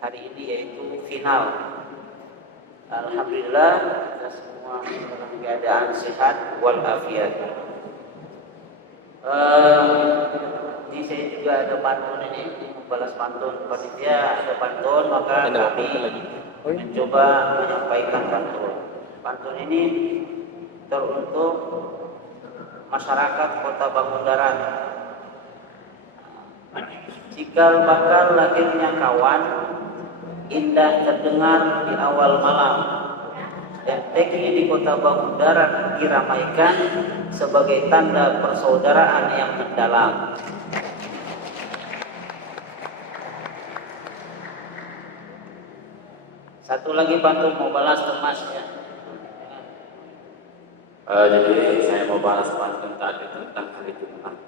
hari ini, yaitu final. Alhamdulillah kita semua dalam keadaan sehat walafiat. Ini saya juga ada pantun ini, membalas pantun. Panitia ada pantun, maka kami mencoba menyampaikan pantun. Pantun ini teruntuk masyarakat Kota Bangundaran. Cikal bakal lahirnya kawan, indah terdengar di awal malam. MTQ di Kota Bangundaran diramaikan sebagai tanda persaudaraan yang mendalam. Satu lagi pantun mau balas ke Mas ya. Jadi saya mau balas pantun tadi tentang hari Jumat.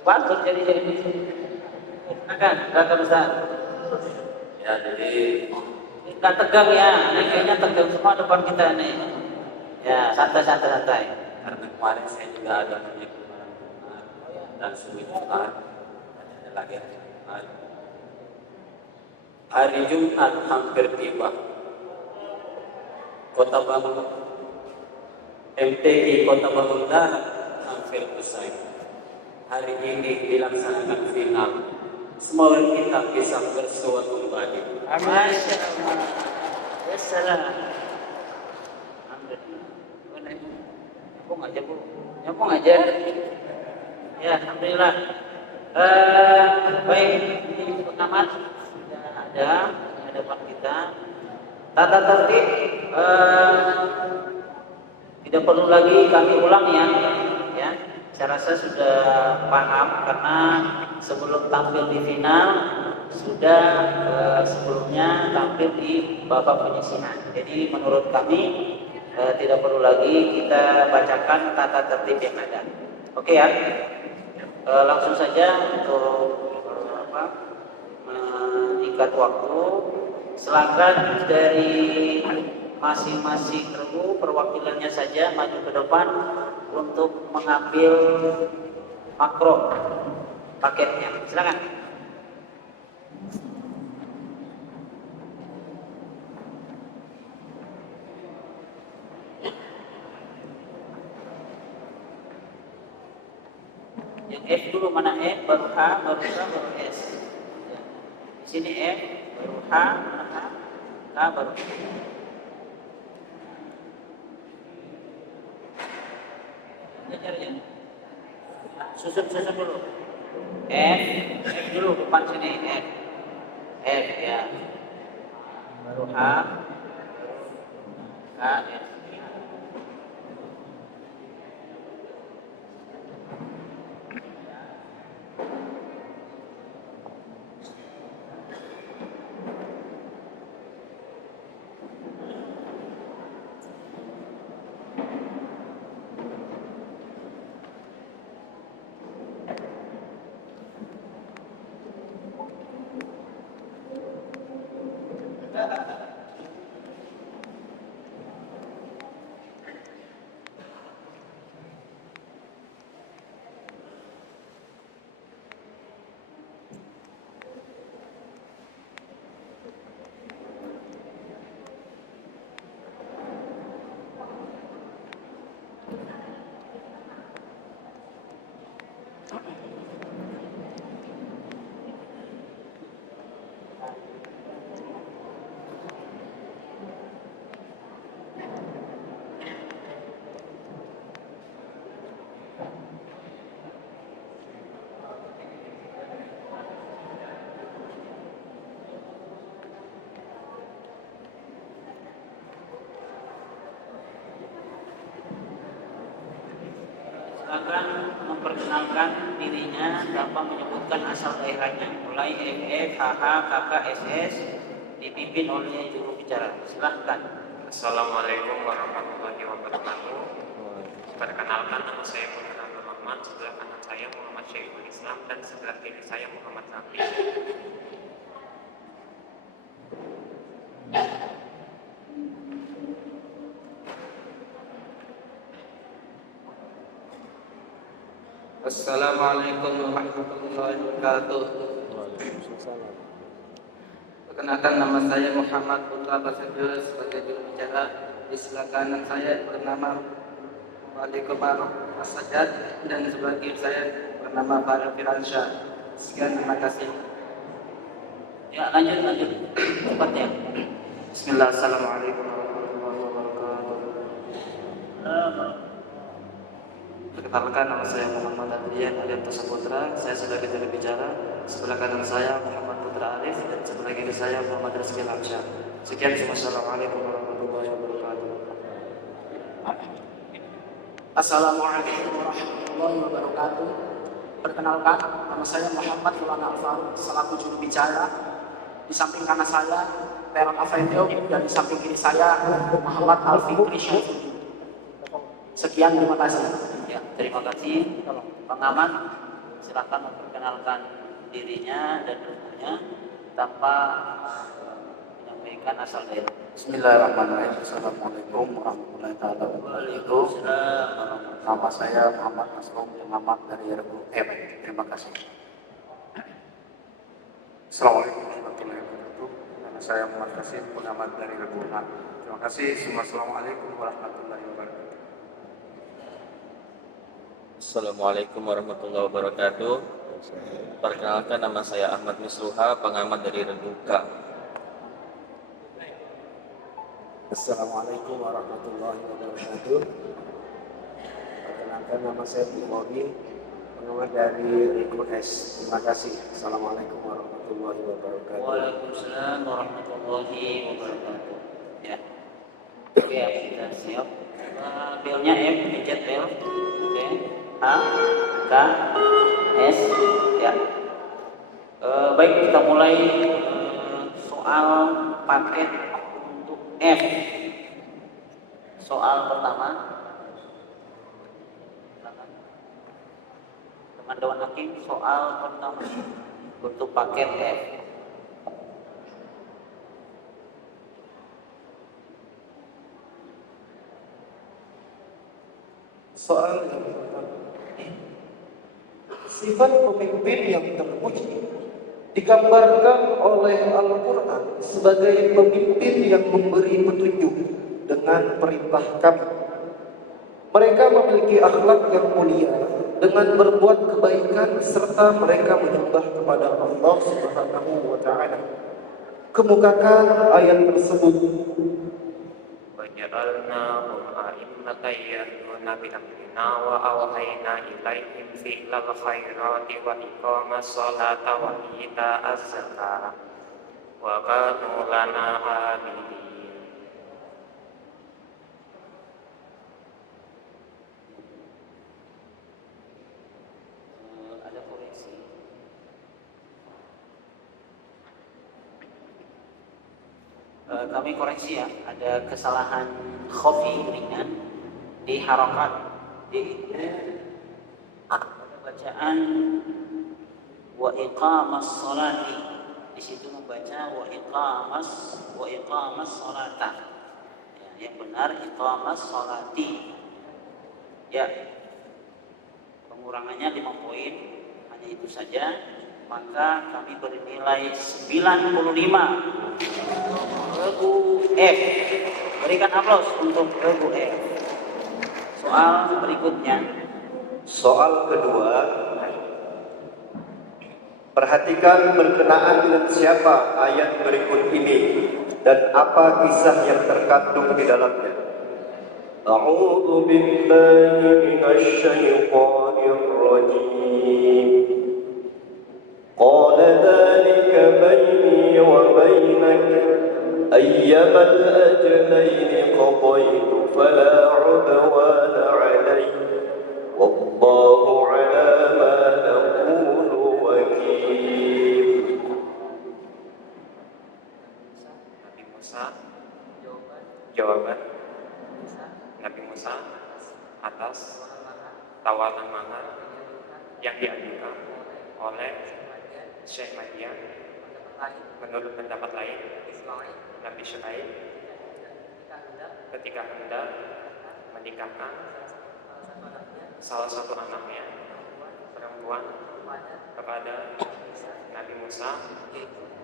Pantun jadi silakan Ustaz. Ya, jadi Nggak tegang ya, ini kayaknya tegang semua depan kita nih. Ya, santai. karena kemarin saya juga ada menyekolahkan dan sulit Jumat, ada lagi hari Jumat. Hari Jumat hampir tiba. Kota Bangun, MTI Kota Bangundaran hampir usai. Hari ini dilaksanakan final. Semoga kita bisa bersua kembali. Amin. Wassalam. Alhamdulillah. Nyambung aja. Ya, alhamdulillah. Baik, ini pengamat sudah ada di hadapan kita. Tata tertib tidak perlu lagi kami ulang ya. Saya rasa sudah paham karena sebelum tampil di final sudah sebelumnya tampil di babak penyisihan. Jadi menurut kami tidak perlu lagi kita bacakan tata tertib yang ada. Oke ya, langsung saja untuk mengikat waktu. Silakan dari masing-masing regu perwakilannya saja maju ke depan untuk mengambil makro paketnya. Silakan. Yang F dulu, mana F, baru H, baru K, baru S. Di sini F, baru H, K, baru S. Belajarnya susun dulu. F dulu depan sini, F ya, baru H, K, S. Silakan memperkenalkan dirinya tanpa menyebutkan asal daerahnya. Mulai FF, HH, KK, SS dipimpin oleh juru bicara. Silakan. Assalamualaikum warahmatullahi wabarakatuh. Perkenalkan, nama saya Putra Abdul Rahman. Sebelah kanan saya Muhammad Syekhul Islam dan sebelah kiri saya Muhammad Safi. Assalamualaikum warahmatullahi wabarakatuh. Perkenalkan, nama saya Muhammad Putra Prasetyo sebagai juru bicara. Di sebelah kanan saya bernama Wali Kumar Asajad dan sebagai saya bernama Farel Firansyah. Sekian, terima kasih. Ya, lanjut. Cepat ya. Bismillah, Assalamualaikum warahmatullahi wabarakatuh. Perkenalkan, nama saya Muhammad Adrian Arianto Saputra. Saya sebagai juru bicara. Sebelah kanan saya Muhammad Putra Arif dan sebelah kiri saya Muhammad Rizky Lamsyah. Sekian, Assalamualaikum warahmatullahi wabarakatuh. Assalamualaikum warahmatullahi wabarakatuh. Perkenalkan, nama saya Muhammad Maulana Al-Faruq selaku juru bicara. Di samping kanan saya Peron Afendio dan di samping kiri saya Muhammad Al-Fikri Syafii. Sekian, terima kasih. Ya, terima kasih. Pengamat silakan memperkenalkan dirinya dan ilmunya tanpa menyampaikan asal daerah. Bismillahirrahmanirrahim. Assalamualaikum warahmatullahi wabarakatuh. Waalaikumsalam. Nama saya Muhammad Nasrum, pengamat dari Regu M. Terima kasih. Assalamualaikum warahmatullahi wabarakatuh. Nama saya Muhammad Kasim, pengamat dari Regu A. Terima kasih. Assalamualaikum warahmatullahi wabarakatuh. Assalamualaikum warahmatullahi wabarakatuh. Perkenalkan, nama saya Ahmad Misluha, pengamat dari Reduka. Assalamualaikum warahmatullahi wabarakatuh. Perkenalkan, nama saya Timori, pengamat dari Riku S. Terima kasih. Assalamualaikum warahmatullahi wabarakatuh. Waalaikumsalam warahmatullahi wabarakatuh. Ya. Oke, kita siap. Belnya F, pencet bel. Oke. A, K, S. Ya. Baik, kita mulai soal paket untuk F. Soal pertama. Teman Dewan Hakim, soal pertama untuk paket F. Soal yang pertama, sifat pemimpin yang terpuji digambarkan oleh Al-Quran sebagai pemimpin yang memberi petunjuk dengan perintah kami. Mereka memiliki akhlak yang mulia dengan berbuat kebaikan serta mereka menyembah kepada Allah Subhanahu wa Ta'ala. Kemukakan ayat tersebut. وَجَعَلْنَاهُمْ أَئِمَّةً يَهْدُونَ بِأَمْرِنَا وَأَوْحَيْنَا إِلَيْهِمْ فِعْلَ الْخَيْرَاتِ وَإِقَامَ الصَّلَاةِ وَإِيتَاءَ الزَّكَاةِ وَكَانُوا لَنَا عَابِدِينَ. Ada koreksi. Kami koreksi ya, ada kesalahan khofi ringan di harokat di bacaan wa iqamas sholati, di situ membaca wa iqamas sholata. Ya, yang benar iqamas sholati. Ya, pengurangannya 5 poin, hanya itu saja. Maka kami beri nilai 95 Regu F. Berikan aplaus untuk Regu F. Soal berikutnya. Soal kedua, perhatikan berkenaan dengan siapa ayat berikut ini dan apa kisah yang terkandung di dalamnya. A'udzu billahi minasyaitonir rajim. Qala dzalika baini wa bainaka ayyamal ajlaini qadaytu fala 'udwana 'alayya wallahu 'ala ma naqulu wakil. Nabi Musa, jawaban Nabi Musa atas tawaran mahar yang diajukan oleh Syekh Madian. Menurut pendapat lain, Nabi Syuaib ketika hendak menikahkan salah satu anaknya perempuan kepada Nabi Musa,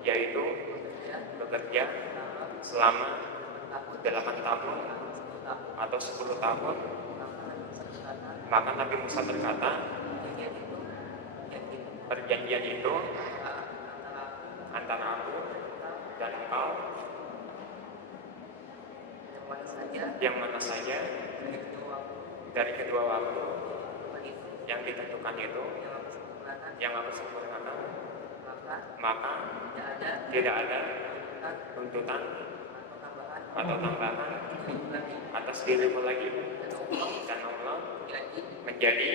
yaitu bekerja selama 8 tahun atau 10 tahun, maka Nabi Musa berkata, perjanjian itu antara aku dan engkau yang mana saja dari kedua waktu yang ditentukan itu yang aku sempurnakan, maka tidak ada tuntutan atau tambahan atas dirimu lagi, dan Allah menjadi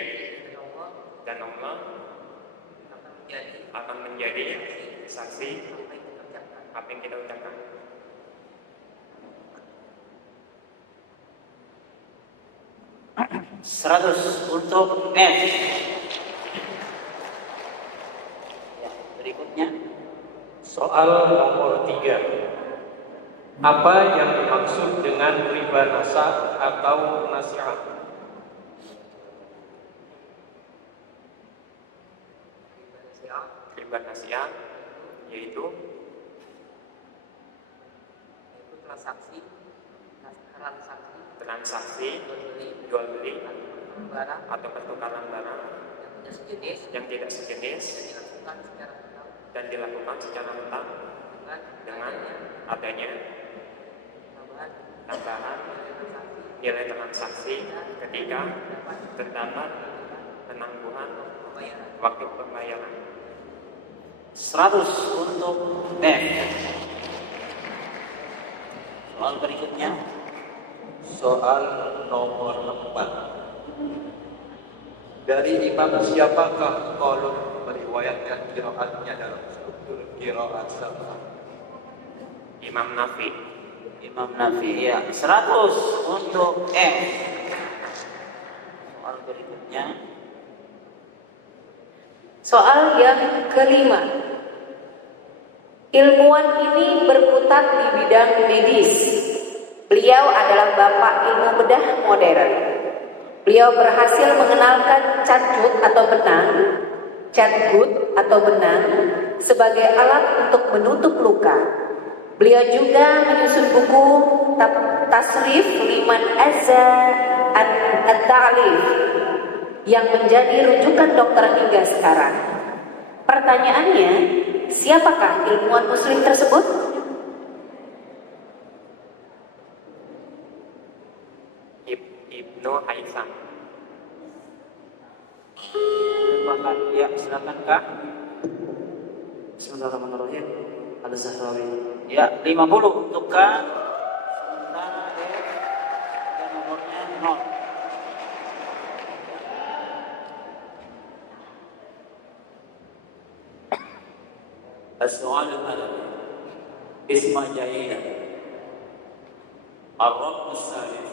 akan menjadi saksi apa yang kita ucapkan. Seratus untuk F. Ya, berikutnya soal nomor 3. Apa yang dimaksud dengan riba nasa atau nasi'ah? Riba nasi'ah yaitu transaksi jual beli atau pertukaran barang yang tidak sejenis dan dilakukan secara mentah dengan adanya tambahan nilai transaksi ketika terdapat penangguhan waktu pembayaran. 100 untuk F. Soal berikutnya Soal nomor 4. Dari imam siapakah qaulun meriwayatkan qiraatnya dalam struktur qiraat sab'ah? Imam Nafi. Imam Nafi, ya. 100 untuk F. Soal berikutnya soal yang kelima. Ilmuwan ini berkutat di bidang medis. Beliau adalah bapak ilmu bedah modern. Beliau berhasil mengenalkan catgut atau benang sebagai alat untuk menutup luka. Beliau juga menyusun buku Tasrif Liman Azza At-Ta'lif yang menjadi rujukan dokter hingga sekarang. Pertanyaannya, siapakah ilmuwan muslim tersebut? Ibnu Haitham. Ya, silakan Kak. Bismillahirrahmanirrahim. Al-Zahrawi. Ya, 50 untuk Kak. Sementara F dan nomornya 0. السؤال الأول اسم جيدة الركن الثالث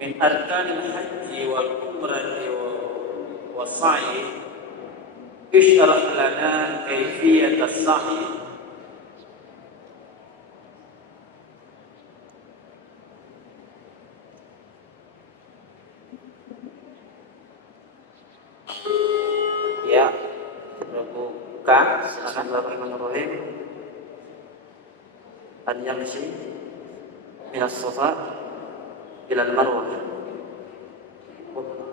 من أركان الحج والعمرة والسعي اشرح لنا كيفية السعي. Ya, buka. Bismillahirrahmanirrahim. An-yamshi minas safa ila al-marwah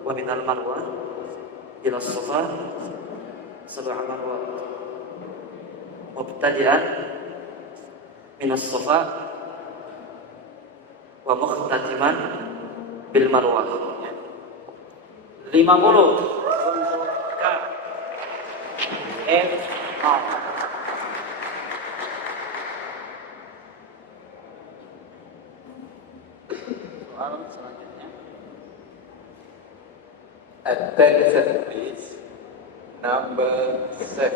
wa min al-marwah ila as-safa sab'a marwat mubtadi'an minas safa wa mukhtatiman bil marwah. 50 untuk Kak. F 0. Soal selanjutnya. Attention please. Number 7.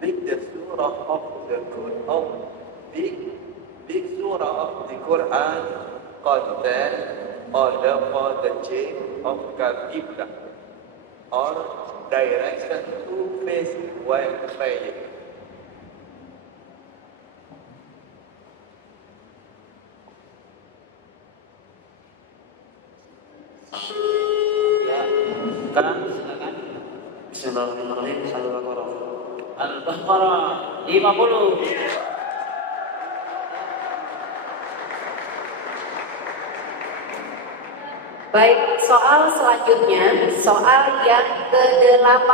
Pick the surah of the Quran. Pick surah of the Quran contain order for the change of Qibla or direction to face while praying. Ya, Kak, silakan. Bismillahirrahmanirrahim. Al-Baqarah. Al-Baqarah 50. Baik, soal selanjutnya, soal yang ke-8.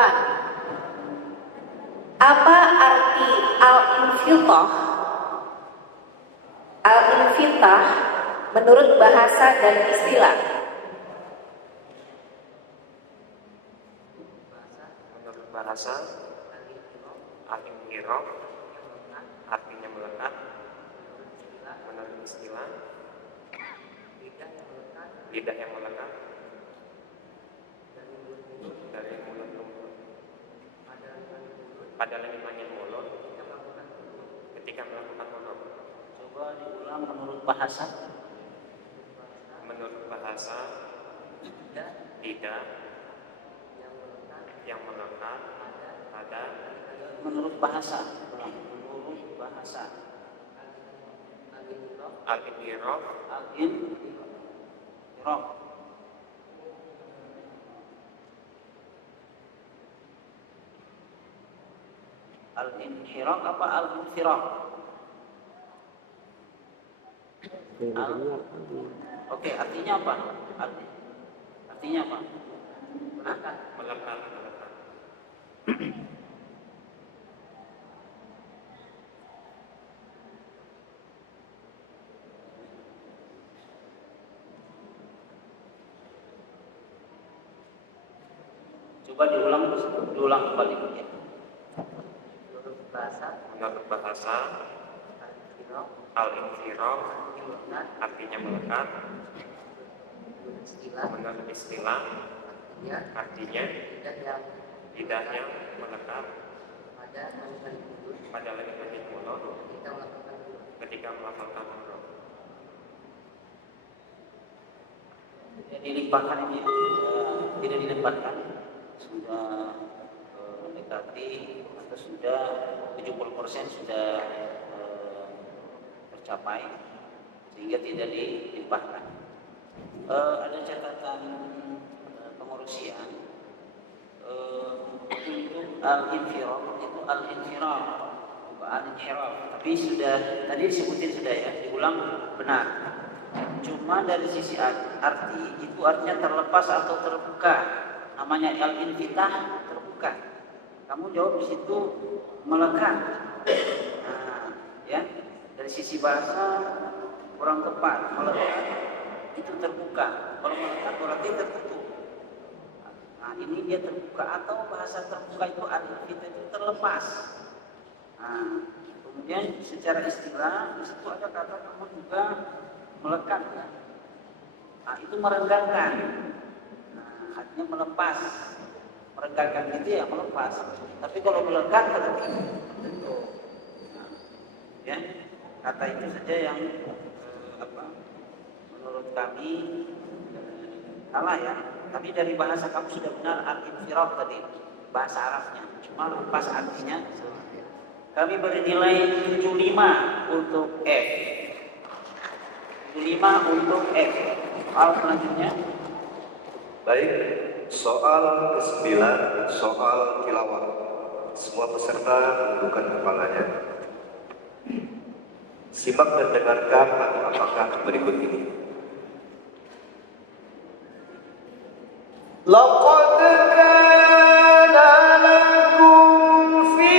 Apa arti al-infitah? Al-infitah menurut bahasa dan istilah. Menurut bahasa, al-infirah artinya melekat. Menurut istilah, lidah yang melekat dari mulut ke mulut. Pada lingkungan mulut ketika melakukan monolog. Coba diulang menurut bahasa. Menurut bahasa, lidah yang melekat pada Menurut bahasa. Menurut bahasa. al-infirah Al-infirah. Al-infirah apa al-infirah? Oke, artinya apa? Artinya apa? melekat. Coba diulang kembali. Ya. Menurut bahasa, al-infirah artinya melekat. Menurut istilah, artinya lidah yang melekat pada lingkungan mulut ketika melakukan monolog. Dilimpahkan ini tidak dilimpahkan, sudah mendekati atau sudah 70% sudah tercapai sehingga tidak dilimpahkan. Ada catatan pengurusian untuk al-infirah itu al-infirah bukan al-inhiraf, tapi sudah tadi disebutin sudah ya, diulang benar. Cuma dari sisi arti itu artinya terlepas atau terbuka. Namanya al-infitah terbuka. Kamu jawab di situ melekat. Nah, ya dari sisi bahasa kurang tepat. Melekat itu terbuka. Kalau melekat berarti tertutup. Nah ini dia terbuka atau bahasa terbuka itu al-infitah itu terlepas. Nah kemudian secara istilah di situ ada kata kamu juga melekat. Nah itu merenggangkan. Nah, artinya melepas. Merenggangkan itu ya melepas. Tapi kalau melekat berarti tertutup. Nah, ya kata itu saja yang menurut kami salah ya. Tapi dari bahasa kamu sudah benar al-infirah tadi bahasa Arabnya. Cuma lepas artinya. Kami beri nilai 75 untuk F. 75 untuk F. Soal selanjutnya. Baik, soal ke-9, soal tilawah. Semua peserta menundukkan kepalanya. Simak dan dengarkan apakah berikut ini. Laqad kana lakum fi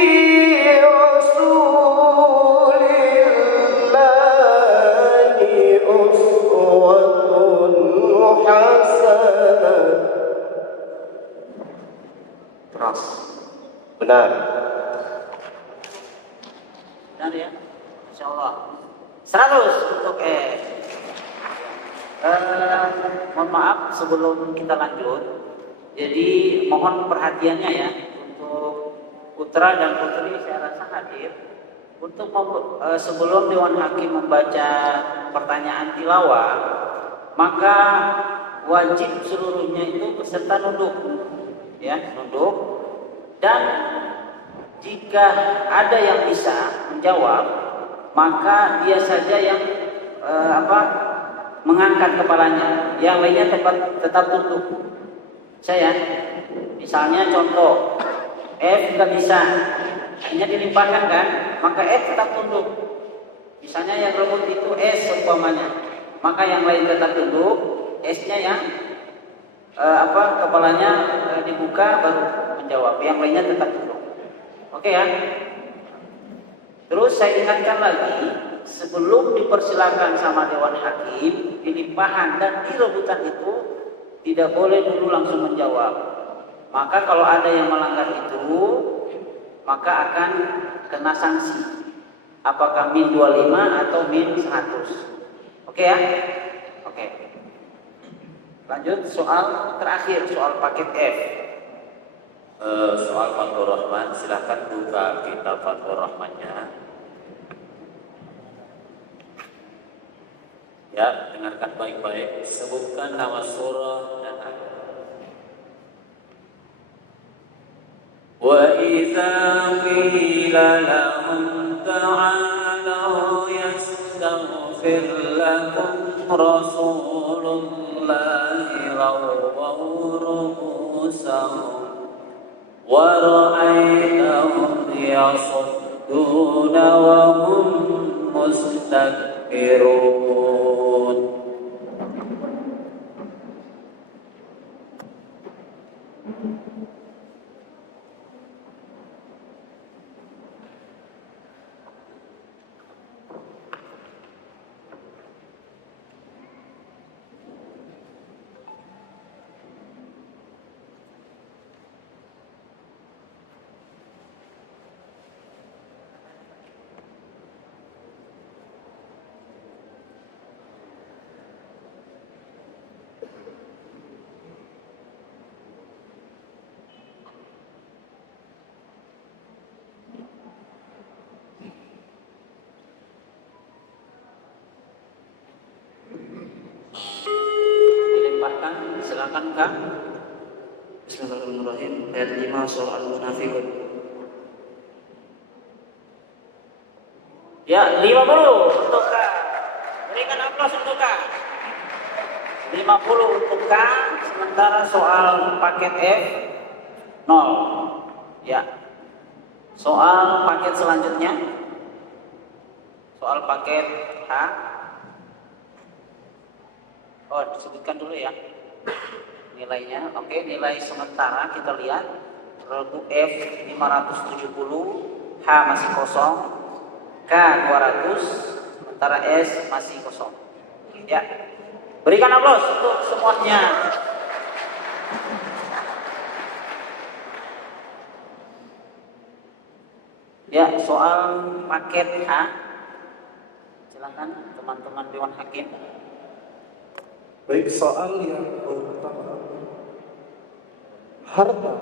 Rasulillahi uswatun hasanah. Terus. Benar. Benar ya? Insyaallah 100 untuk mohon maaf sebelum kita lanjut. Jadi mohon perhatiannya ya untuk putra dan putri saya rasa hadir untuk sebelum Dewan Hakim membaca pertanyaan tilawah, maka wajib seluruhnya itu peserta nunduk, ya nunduk. Dan jika ada yang bisa menjawab, maka dia saja yang mengangkat kepalanya, yang lainnya tetap tunduk. Saya, misalnya contoh, F nggak bisa, Hanya dilimpahkan kan, maka S tetap tunduk. Misalnya yang rebut itu S seumpamanya, maka yang lain tetap tunduk, S-nya yang kepalanya dibuka baru menjawab, yang lainnya tetap tunduk. Oke ya. Terus saya ingatkan lagi, sebelum dipersilakan sama Dewan Hakim, dilimpahan dan direbutan itu tidak boleh dulu langsung menjawab. Maka kalau ada yang melanggar itu, maka akan kena sanksi. Apakah min 25 atau min 100. Oke ya? Oke. Lanjut soal terakhir, soal paket F. Soal Fathur Rahman, silahkan buka kitab Fathur Rahmannya. Ya, dengarkan baik-baik. Sebutkan nama surah dan ayat. وَإِذَا قِيلَ لَهُمْ تَعَالَوْا يَسْتَغْفِرْ لَكُمْ رَسُولُ اللَّهِ لَوَّوْا رُءُوسَهُمْ وَرَأَيْتَهُمْ يَصُدُّونَ وَهُمْ مُسْتَكْبِرُونَ. Dilimpahkan, silakan Kak. Bismillahirrahmanirrahim. Ayat 5 surah Al-Munafiqun. Ya, 50 untuk Kak. Berikan aplaus untuk Kak. 50 untuk Kak, sementara soal paket F 0. Ya. Soal paket selanjutnya. Soal paket H. Oh, disebutkan dulu ya nilainya. Oke, nilai sementara kita lihat regu F 570, H masih kosong, K 200, sementara S masih kosong. Ya, berikan aplaus untuk semuanya. Ya, soal paket H, silakan teman-teman Dewan Hakim. Baik, soal yang pertama. Harta,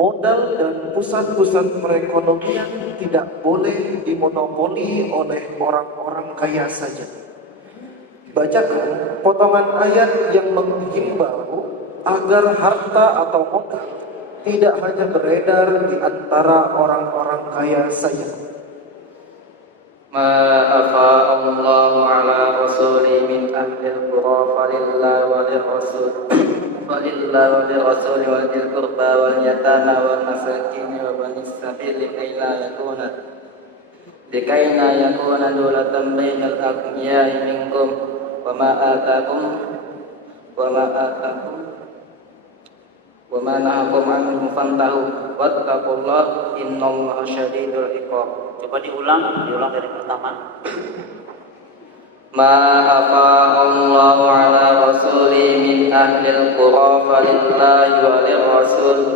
modal dan pusat-pusat perekonomian tidak boleh dimonopoli oleh orang-orang kaya saja. Bacakan potongan ayat yang menghimbau agar harta atau modal tidak hanya beredar di antara orang-orang kaya saja. ما أفاء الله على رسوله من أهل القرى فلله وللرسول ولذي القربى واليتامى والمساكين وبني السبيل لكي لا يكون دولة بين الأغنياء منكم وما آتاكم وما نهاكم عنه فانتهوا واتقوا الله إن الله شديد العقاب. Coba diulang dari pertama. ما أفاء الله على رسوله من أهل القرى فلله ولرسوله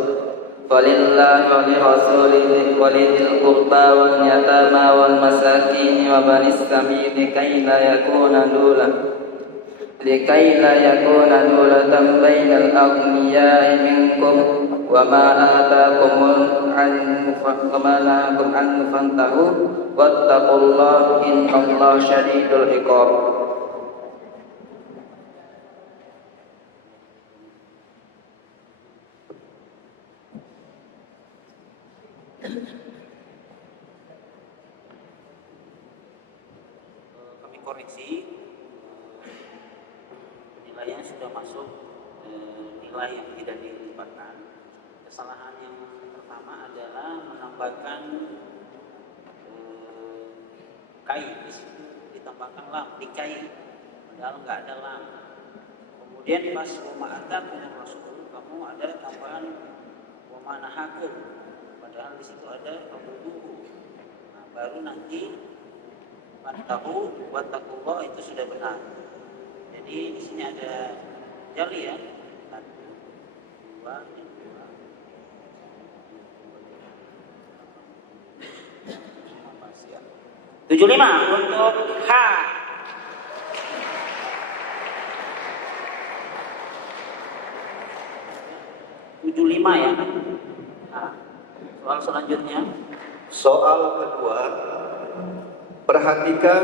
ولذي القربى واليتامى والمساكين وبني السبيل لكي لا يكون دولة بين الأغنياء منكم وما نهاكم عنه فانتهوا واتقوا الله إن الله شديد العقاب. Kami koreksi, nilainya sudah masuk nilai yang tidak dilimpahkan. Kesalahan yang pertama adalah menambah ditambahkan kai, di situ ditambahkan lam, dikai, padahal nggak ada lam. Kemudian pas wama'atak dengan Rasul, kamu ada tambahan wamanahakum, padahal di situ ada kabuduhu. Nah, baru nanti Fattahu wattaqullah itu sudah benar. Jadi di sini ada jali ya. 1, 2, 3, 4, 5 untuk H. Lima ya. Nah, soal selanjutnya. Soal kedua, perhatikan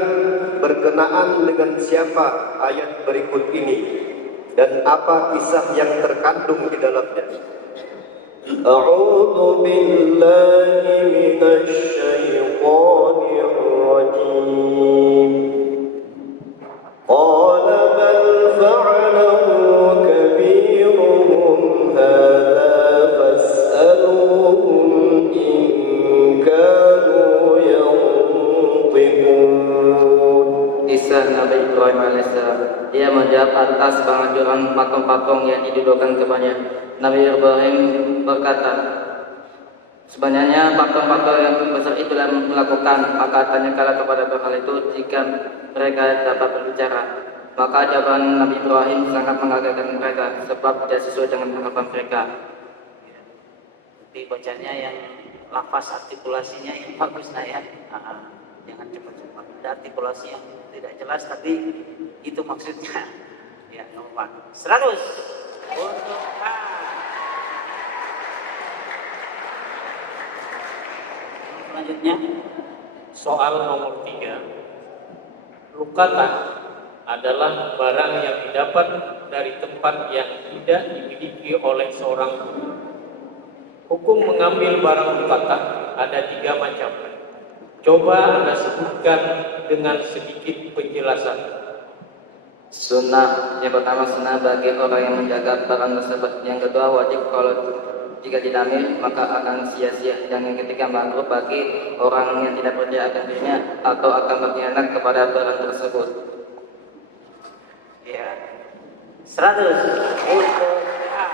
berkenaan dengan siapa ayat berikut ini dan apa kisah yang terkandung di dalamnya. A'udzu billahi minasy syaithanir rajim. Qala bal fa'alahu kabiruhum hadza fas'aluhum in kanu yanṭiqun. Kisah Nabi Ibrahim alaihissalam. Dia menjawab atas pengajuran patung-patung yang didudukkan kepadanya. Nabi Ibrahim berkata, sebenarnya patung-patung yang besar itulah melakukan, maka tanyakanlah kepada berhala itu jika mereka dapat berbicara. Maka jawaban Nabi Ibrahim sangat mengagetkan mereka sebab tidak sesuai dengan harapan mereka. Jadi bacanya yang lafaz artikulasinya yang bagus ya. Jangan cepat-cepat. Ada artikulasi yang tidak jelas tapi itu maksudnya. Ya, nomor 100 untuk A. Selanjutnya soal nomor 3. Rukatan adalah barang yang didapat dari tempat yang tidak dimiliki oleh seorang guru. Hukum mengambil barang rukatan ada 3 macam. Coba Anda sebutkan dengan sedikit penjelasan. Sunnah, yang pertama sunnah bagi orang yang menjaga barang tersebut. Yang kedua wajib kalau jika diambil maka akan sia-sia. Dan yang ketiga makruh bagi orang yang tidak percaya akan dirinya atau akan berkhianat kepada barang tersebut. Ya, 100 untuk A.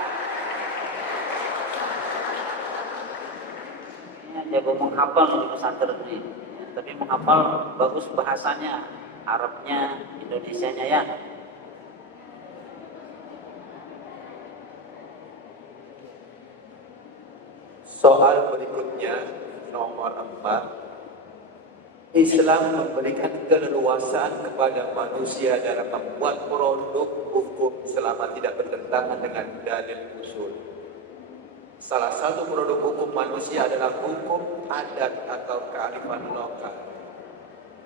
Ini jago menghafal di pesantren ini, ya, tapi menghafal bagus bahasanya, Arabnya, Indonesianya ya. Soal berikutnya nomor 4. Islam memberikan keleluasaan kepada manusia dalam membuat produk hukum selama tidak bertentangan dengan dalil usul. Salah satu produk hukum manusia adalah hukum adat atau kearifan lokal.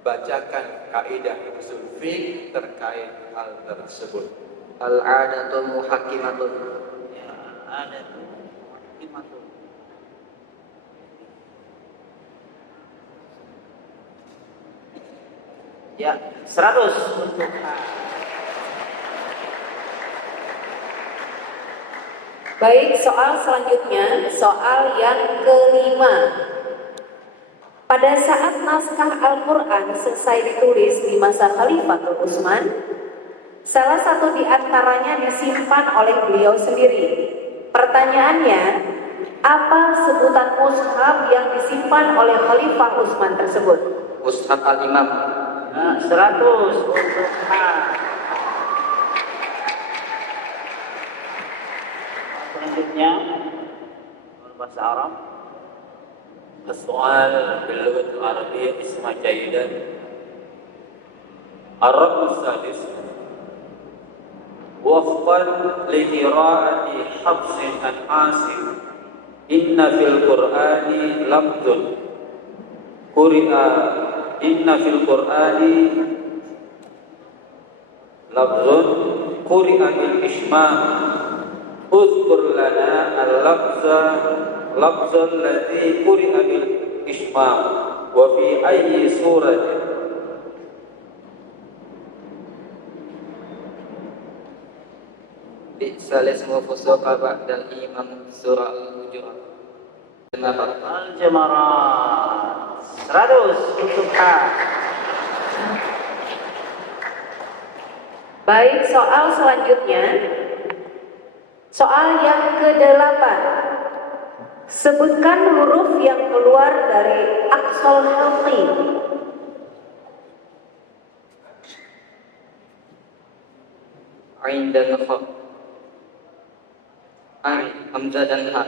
Bacakan kaidah usul fiqh terkait hal tersebut. Al-'adatul muhakkimatun. Ya, adatul muhakkimatun. Ya, 100 untuk A. Baik, soal selanjutnya, soal yang kelima. Pada saat naskah Al-Quran selesai ditulis di masa Khalifatul Utsman, salah satu di antaranya disimpan oleh beliau sendiri. Pertanyaannya, apa sebutan mushaf yang disimpan oleh Khalifah Utsman tersebut? Mushaf Al-Imam. 100 untuk A. Selanjutnya bahasa Arab. السؤال باللغة العربية اسمع جيدا. الرقم السادس وفقا لقراءة حفص عن عاصم إن في القرآن لفظ قرئ إن في القرآن لفظ قرئ بالإشمام اذكر لنا اللفظ الذي قرئ بالإشمام وفي أي سورة. Bi'sal ismu fusuqa ba'dal imam surah Al-Hujurat. Al-Jamarat 100 untuk H. Baik, soal selanjutnya. Soal yang ke-8. Sebutkan huruf yang keluar dari aqsal halqi. Ain dan kha. Ain, hamzah dan ha.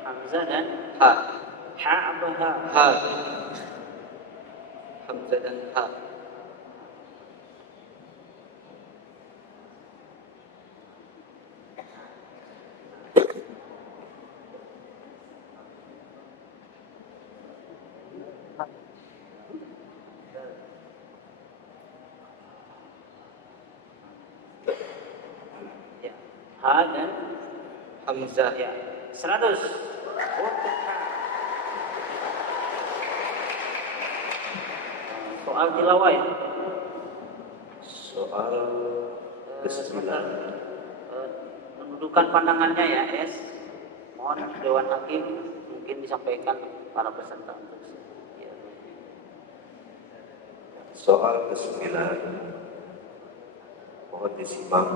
Hamzah dan Ha. Ha apa ha? Ha. Hamzah dan ha. Ya. Ha dan Hamzah. ya. 100 untuk H. Soal tilawah ya. Soal Sebentar. Mendudukan pandangannya ya, S. Mohon Dewan Hakim mungkin disampaikan para peserta untuk ya. Soal ke-9, mohon disimak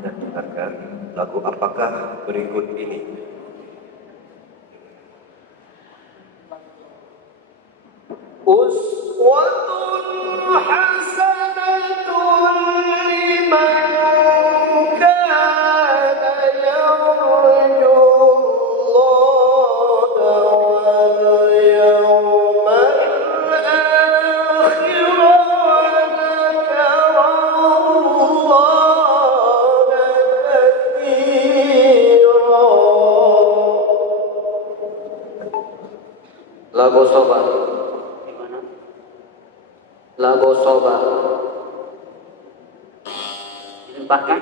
dan dengarkan lagu apakah berikut ini. Uswatun hasanatun liman kana yarju Allah wal yawmal akhir wa dzakara Allah katsira. Lagu sobat. Lagu sobat. Dilimpahkan.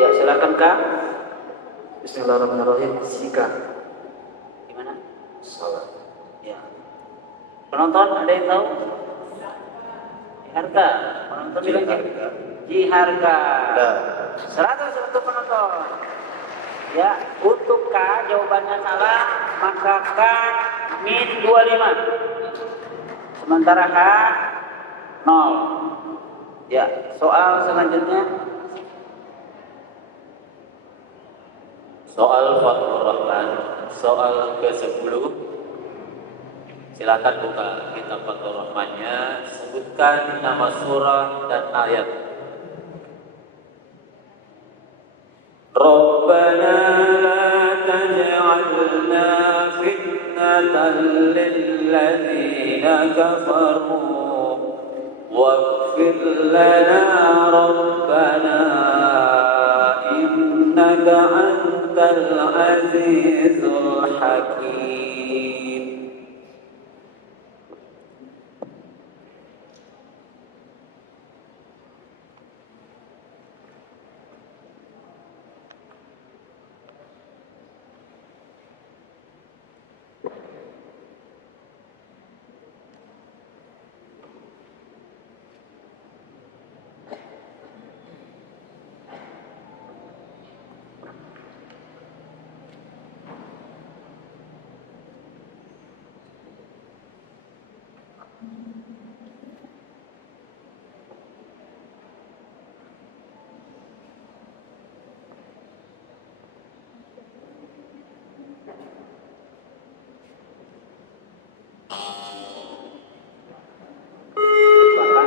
Ya, silakan Kak. Bismillahirrahmanirrahim. Sika. Gimana? Salah. Ya. Penonton ada yang tahu? Jiharga. Penonton bilang Jiharga. 100 untuk penonton. Ya, untuk K jawabannya salah, maka K min 25. Sementara H 0. Ya, soal selanjutnya. Soal Fathur Rahman, soal ke-10. Silakan buka kitab Fathur Rahmannya, sebutkan nama surah dan ayat. Rabbana la taj'alna fitnatan lilladzina kafaru waghfir lana rabbana innaka antal azizul hakim.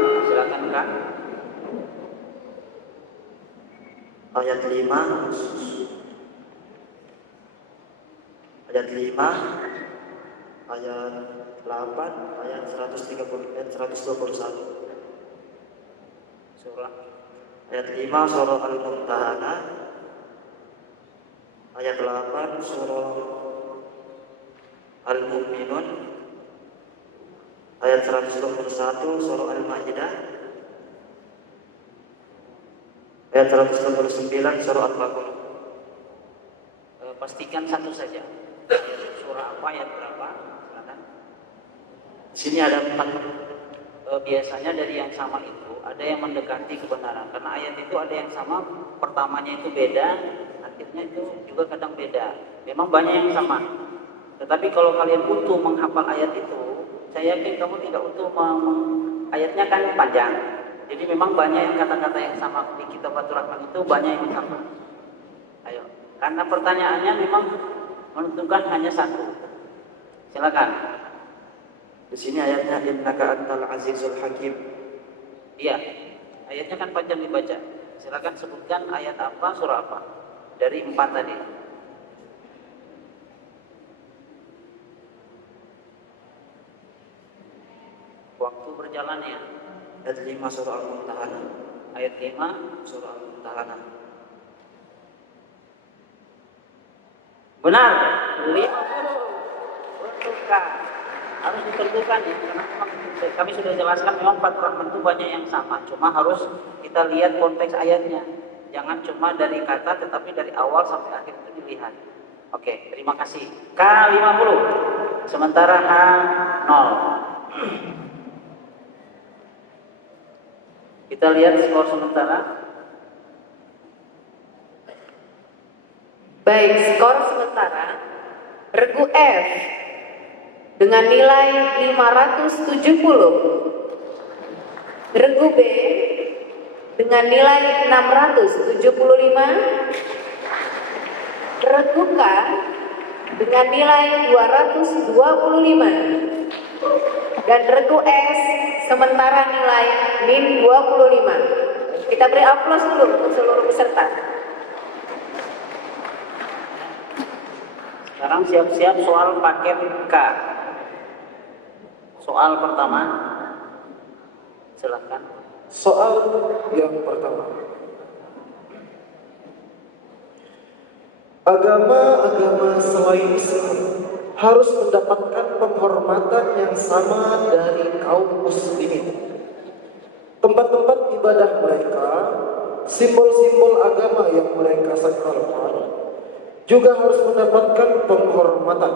Silakan Kak. Ayat 5, ayat 5, ayat 8, ayat 130 dan 121. Surah Ayat 5 surah Al-Mumtahanah, ayat 8 surah Al-Mu'minun, ayat 121 surah Al-Maidah, ayat 129 surah Al-Baqarah. Pastikan satu saja. Surah apa, ayat berapa? Silakan. Di sini ada 4. Biasanya dari yang sama itu ada yang mendekati kebenaran, karena ayat itu ada yang sama, pertamanya itu beda, akhirnya itu juga kadang beda. Memang banyak yang sama. Tetapi kalau kalian utuh menghafal ayat itu, saya yakin kamu tidak utuh ayatnya kan panjang. Jadi memang banyak yang kata-kata yang sama di kitab Fathur Rahman itu banyak yang sama. Ayo, karena pertanyaannya memang menentukan hanya satu. Silakan. Di sini ayatnya innaka antal azizul hakim. Iya, ayatnya kan panjang dibaca. Silakan sebutkan ayat apa, surah apa dari 4 tadi. Waktu berjalan ya. Ayat 5 surah Al-Mumtahanah. Ayat 5 surah Al-Mumtahanah. Benar, 50. Tentukan. Harus ditentukan ya, karena memang kami sudah jelaskan memang Fathur Rahman itu banyak yang sama. Cuma harus kita lihat konteks ayatnya. Jangan cuma dari kata, tetapi dari awal sampai akhir itu dilihat. Oke, terima kasih. K50. Sementara H0. Kita lihat skor sementara. Baik, skor sementara Regu F dengan nilai 570, Regu B dengan nilai 675, Regu K dengan nilai 225, dan Regu S sementara nilai min 25. Kita beri aplaus dulu untuk seluruh peserta. Sekarang siap-siap soal paket K. Soal pertama, silakan. Soal yang pertama. Agama-agama selain Islam harus mendapatkan penghormatan yang sama dari kaum muslimin. Tempat-tempat ibadah mereka, simbol-simbol agama yang mereka sakralkan juga harus mendapatkan penghormatan.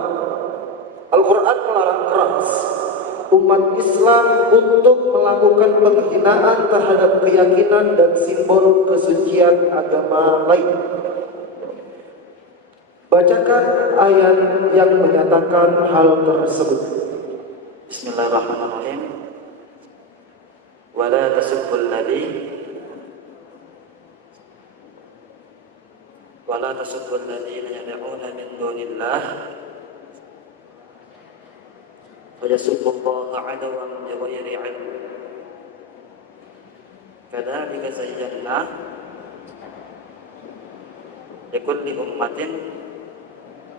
Al-Quran melarang keras umat Islam untuk melakukan penghinaan terhadap keyakinan dan simbol kesucian agama lain. Bacakan ayat yang menyatakan hal tersebut. Bismillahirrahmanirrahim. Wala tasubbul ladzina yad'una min dunillah fayasubbullaha 'adwan bighairi 'ilm. Kadzalika zayyana likulli ummatin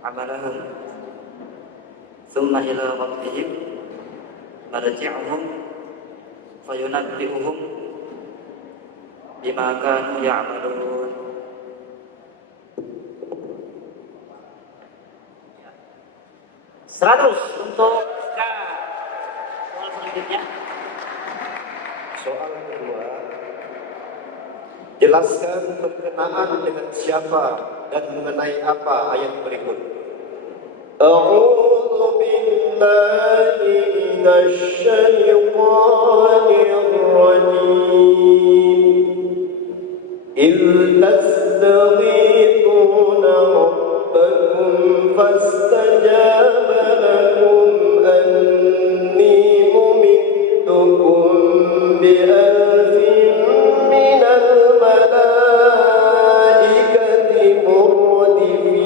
'amalahum thumma ila rabbihim marji'uhum fayunabbi'uhum bima kanu ya'malun. 100 untuk K. Soal selanjutnya. Soal kedua, jelaskan berkenaan dengan siapa dan mengenai apa ayat berikut. A'udzu billahi minasy syaithanir rajim. إذ تستغيثون ربكم فاستجاب لكم أني ممدكم بألف من الملائكة مردفين.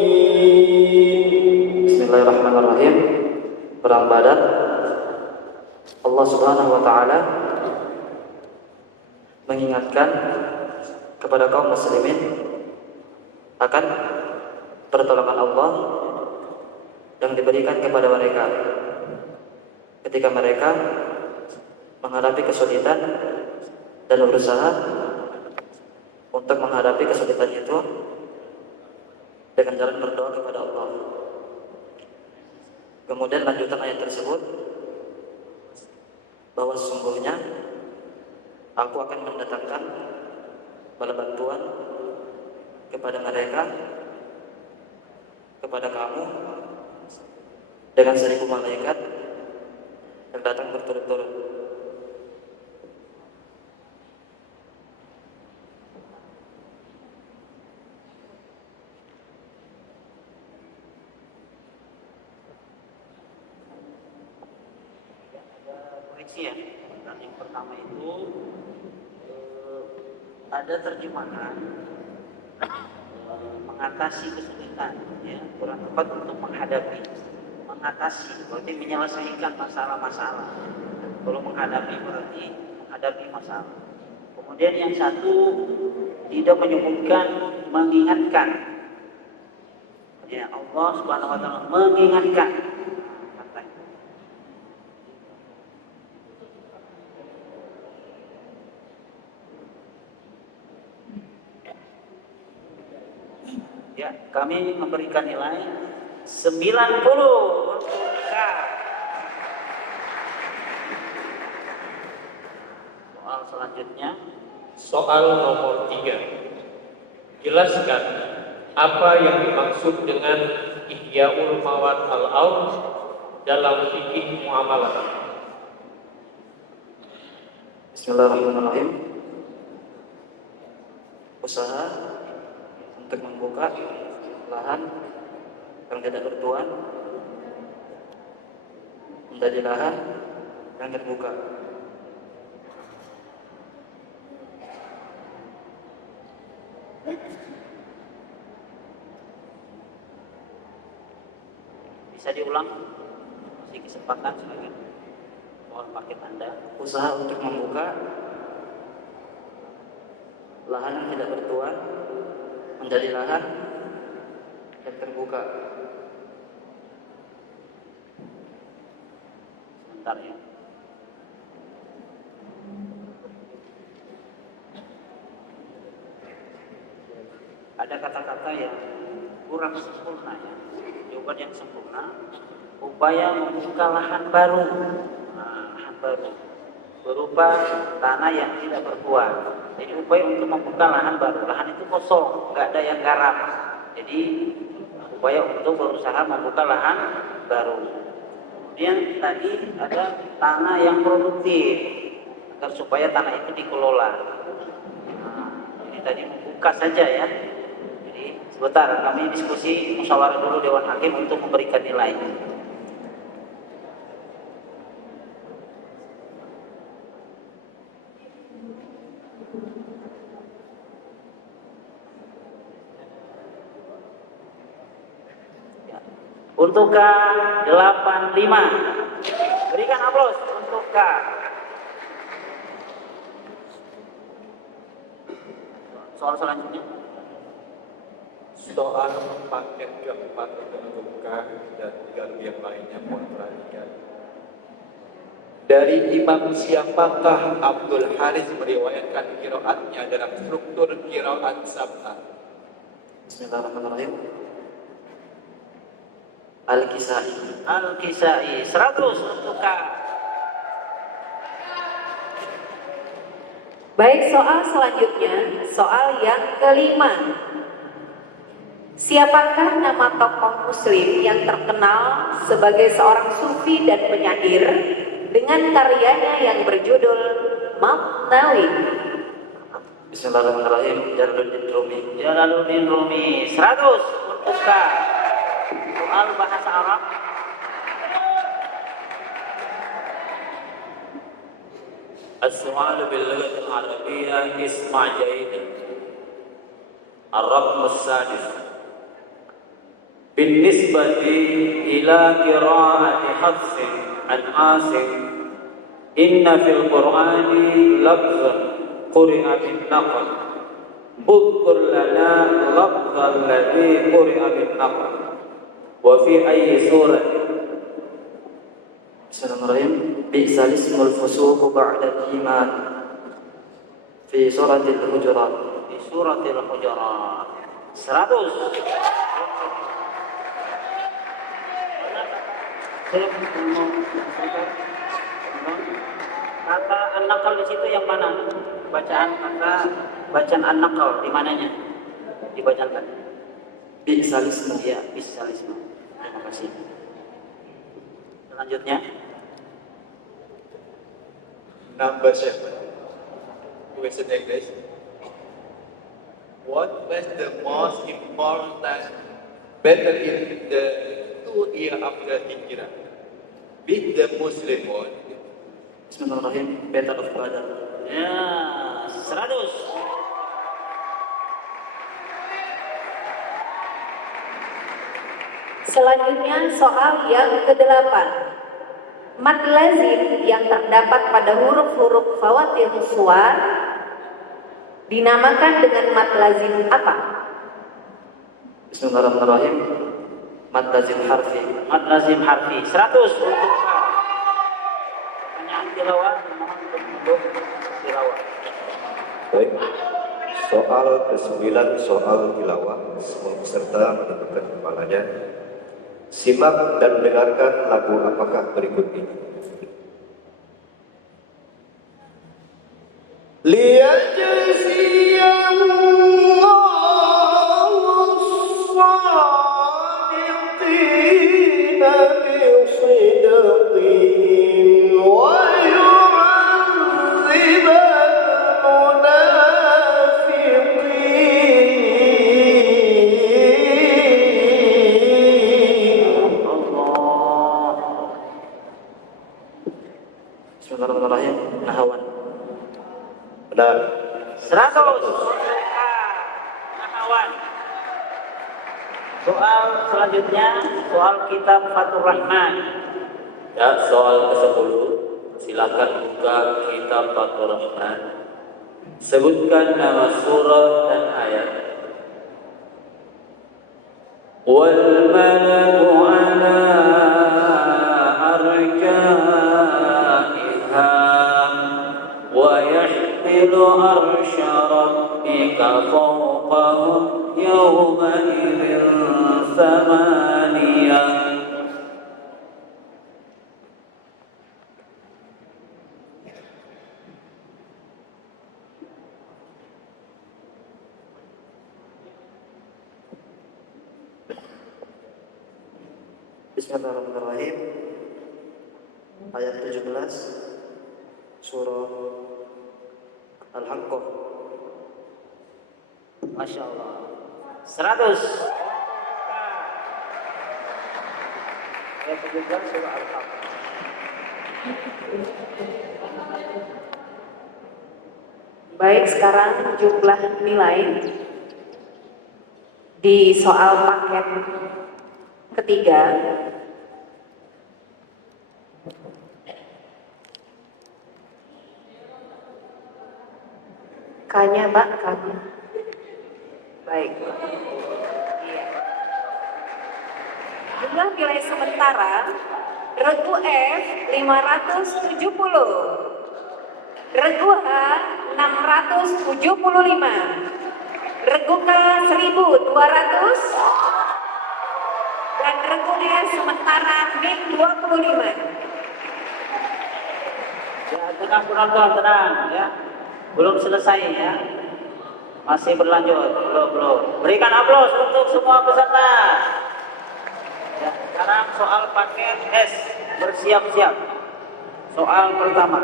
Bismillahirrahmanirrahim. Perang Badar, Allah Subhanahu wa taala mengingatkan kepada kaum muslimin akan pertolongan Allah yang diberikan kepada mereka ketika mereka menghadapi kesulitan dan berusaha untuk menghadapi kesulitan itu dengan jalan berdoa kepada Allah. Kemudian lanjutan ayat tersebut bahwa sesungguhnya aku akan mendatangkan bala bantuan kepada mereka, kepada kamu dengan 1000 malaikat yang datang berturut-turut. koreksi ya. Dan yang pertama itu ada terjemahan mengatasi kesulitan, ya, kurang tepat untuk menghadapi. Mengatasi berarti menyelesaikan masalah-masalah. Kalau menghadapi berarti menghadapi masalah. Kemudian yang satu tidak menyebutkan mengingatkan. Ya, Allah Subhanahu wa taala mengingatkan. Ya, kami memberikan nilai 90 untuk K. Soal selanjutnya. Soal nomor 3. Jelaskan apa yang dimaksud dengan Ihya'ul Mawad al-Aud dalam fikih muamalah. Bismillahirrahmanirrahim. Usaha untuk membuka lahan yang tidak bertuan menjadi lahan yang terbuka. Bisa diulang? Masih kesempatan sebagian. Mohon paket Anda. Usaha untuk membuka lahan yang tidak bertuan menjadi lahan yang terbuka. Sebentar ya. Ada kata-kata yang kurang sempurna ya. Jawaban yang sempurna, upaya membuka lahan baru. Nah, lahan baru berupa tanah yang tidak berbuah. Jadi upaya untuk membuka lahan baru. Lahan itu kosong, nggak ada yang garap. Jadi upaya untuk berusaha membuka lahan baru. Kemudian tadi ada tanah yang produktif, agar supaya tanah itu dikelola. Nah, jadi tadi membuka saja ya. Jadi sebentar kami diskusi musyawarah dulu Dewan Hakim untuk memberikan nilai. Untuk K 85. Berikan aplaus untuk K. Soal selanjutnya. Soal paket keempat untuk K dan 3 yang lainnya mohon perhatikan. Dari imam siapakah Abdul Haris meriwayatkan qiraatnya dalam struktur qiraat sab'ah? Bismillahirrahmanirrahim. Al-Kisai. Al-Kisai 100 untuk K. Baik, soal selanjutnya, soal yang kelima. Siapakah nama tokoh muslim yang terkenal sebagai seorang sufi dan penyair dengan karyanya yang berjudul Masnawi? Bismillahirrahmanirrahim. Jalaluddin Rumi. Jalaluddin Rumi 100 untuk K. Soal bahasa Arab. السؤال باللغة العربية اسمع جيدا. الرقم السادس بالنسبة إلى قراءة حفص عن عاصم إن في القرآن لفظا قرئ بالنقل اذكر لنا لفظ الذي قرئ بالنقل وفي أي سورة. Bismillahirrahmanirrahim. Bi'sal ismul fusuq ba'da al-iman fi suratil Hujurat. Di suratil Hujurat 100. Kata an-naqal di situ yang mana? Bacaan an-naqal di mananya? Dibacakan. Bi'sal ismu. Ya, bi'sal ismu. Terima kasih. Selanjutnya. Number 7. Question English. What was the most important battle in the 2 years after Hijrah? With the Muslims Bismillahirrahmanirrahim. Battle of Badar. Ya, 100. Selanjutnya soal yang ke-8. Mad lazim yang terdapat pada huruf-huruf fawatir suwar dinamakan dengan mad lazim apa? Bismillahirrahmanirrahim. Mad lazim harfi. Mad lazim harfi. 100 untuk pertanyaan tilawah, mohon untuk tilawah. Baik. Soal ke-9 soal tilawah. Semua peserta menundukkan kepalanya. Simak dan dengarkan lagu apakah berikut ini. Bismillahirrahmanirrahim. Nahawan. Benar. 100. Nahawan. Soal selanjutnya, soal kitab Fathur Rahman. Ya, soal ke-10. Silakan buka kitab Fathur Rahman. Sebutkan nama surah dan ayat. Wal malaku ala arkaiha wa yahmilu arsya rabbika fawqahum yawma idzin thamaniyah. Bismillahirrahmanirrahim. Ayat 17 surah Al-Haqqah. Masya Allah. 100. Ayat 17 surah Al-Haqqah. Baik, sekarang jumlah nilai di soal paket ketiga. Kanya, Mbak, kanya. Baik. Iya. Jumlah nilai sementara regu F 570, regu H 675, regu K 1200, dan regu S sementara min 25. Ya, tenang penonton, tenang ya. Belum selesai ya. Masih berlanjut, belum. Berikan aplaus untuk semua peserta. Ya, sekarang soal paket S, bersiap-siap. Soal pertama.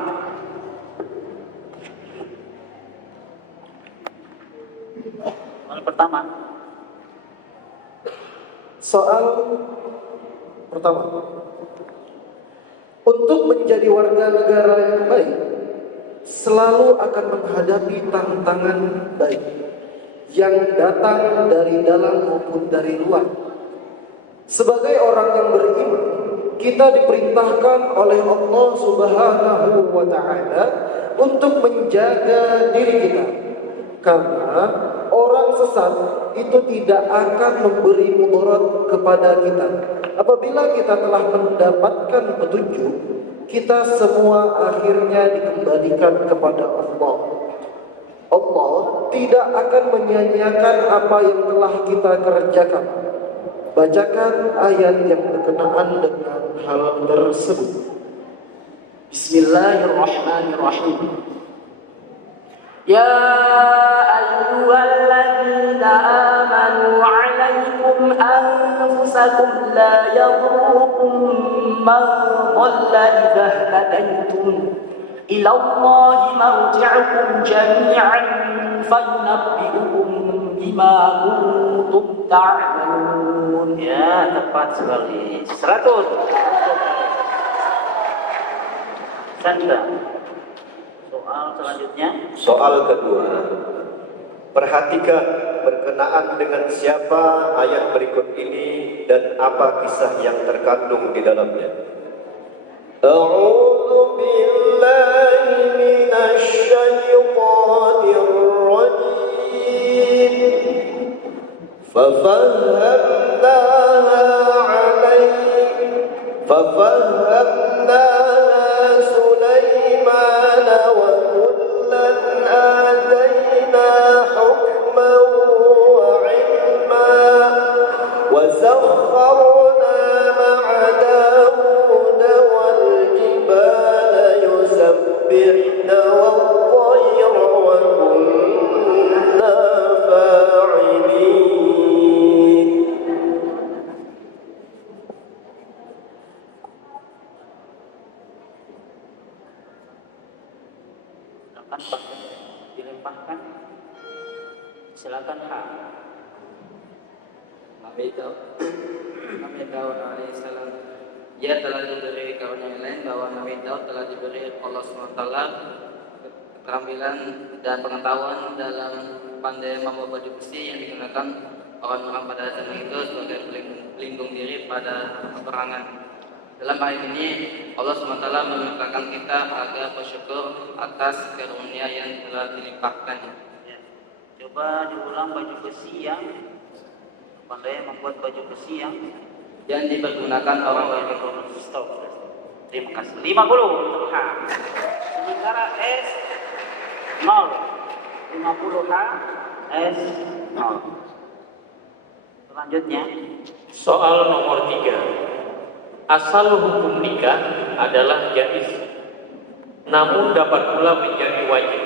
Soal pertama. Soal pertama. Untuk menjadi warga negara yang baik, selalu akan menghadapi tantangan baik yang datang dari dalam maupun dari luar. Sebagai orang yang beriman, kita diperintahkan oleh Allah Subhanahu wa Ta'ala untuk menjaga diri kita, karena orang sesat itu tidak akan memberi mudarat kepada kita. Apabila kita telah mendapatkan petunjuk, kita semua akhirnya dikembalikan kepada Allah. Allah tidak akan menyia-nyiakan apa yang telah kita kerjakan. Bacakan ayat yang berkenaan dengan hal tersebut. Bismillahirrahmanirrahim. Ya ayyuhalladzina amanu 'alaikum anfusakum la yadurrukum man dhalla idza hadaytum ila Allahi marji'ukum jami'an fayunabbi'ukum bima kuntum ta'malun. Ya, tepat sekali. 100. 100 Ahsanta. Soal selanjutnya. Soal kedua. Perhatikan berkenaan dengan siapa ayat berikut ini dan apa kisah yang terkandung di dalamnya. A'udzu billahi minasy syaithanir rajim. ففهمناها سليمان وكلا آتينا حكما وعلما وسخرنا مع داود والجبال يسبحن والطير وكنا فاعلين. Dilempahkan. Silakan Pak. Nabi Daud alaihissalam, ia telah diberi karunia yang lain bahwa Nabi Daud telah diberi Allah SWT keterampilan dan pengetahuan dalam pandai membawa baju besi yang digunakan orang-orang pada zaman itu sebagai pelindung diri pada peperangan. Dalam ayat ini Allah SWT memerintahkan kita agar bersyukur atas karunia yang telah dilimpahkan. Ya. Coba diulang baju besi yang pandai membuat baju besi yang dipergunakan orang-orang. Stop. Terima kasih. 50 untuk H. Sementara S 0. 50 H S 0. Selanjutnya Soal nomor 3. Asal hukum nikah adalah jaiz, namun dapat pula menjadi wajib.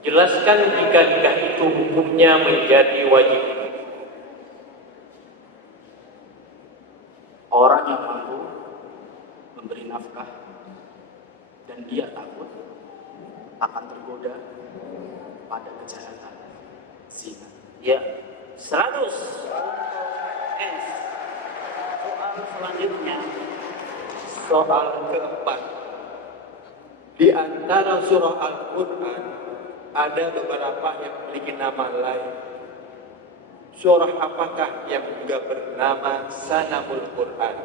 Jelaskan jika nikah itu hukumnya menjadi wajib. Orang yang mampu memberi nafkah dan dia takut akan tergoda pada kejahatan zina. ya 100 S. Soal selanjutnya. Soal keempat. Di antara surah Al-Quran ada beberapa yang memiliki nama lain. Surah apakah yang juga bernama Sanamul Quran?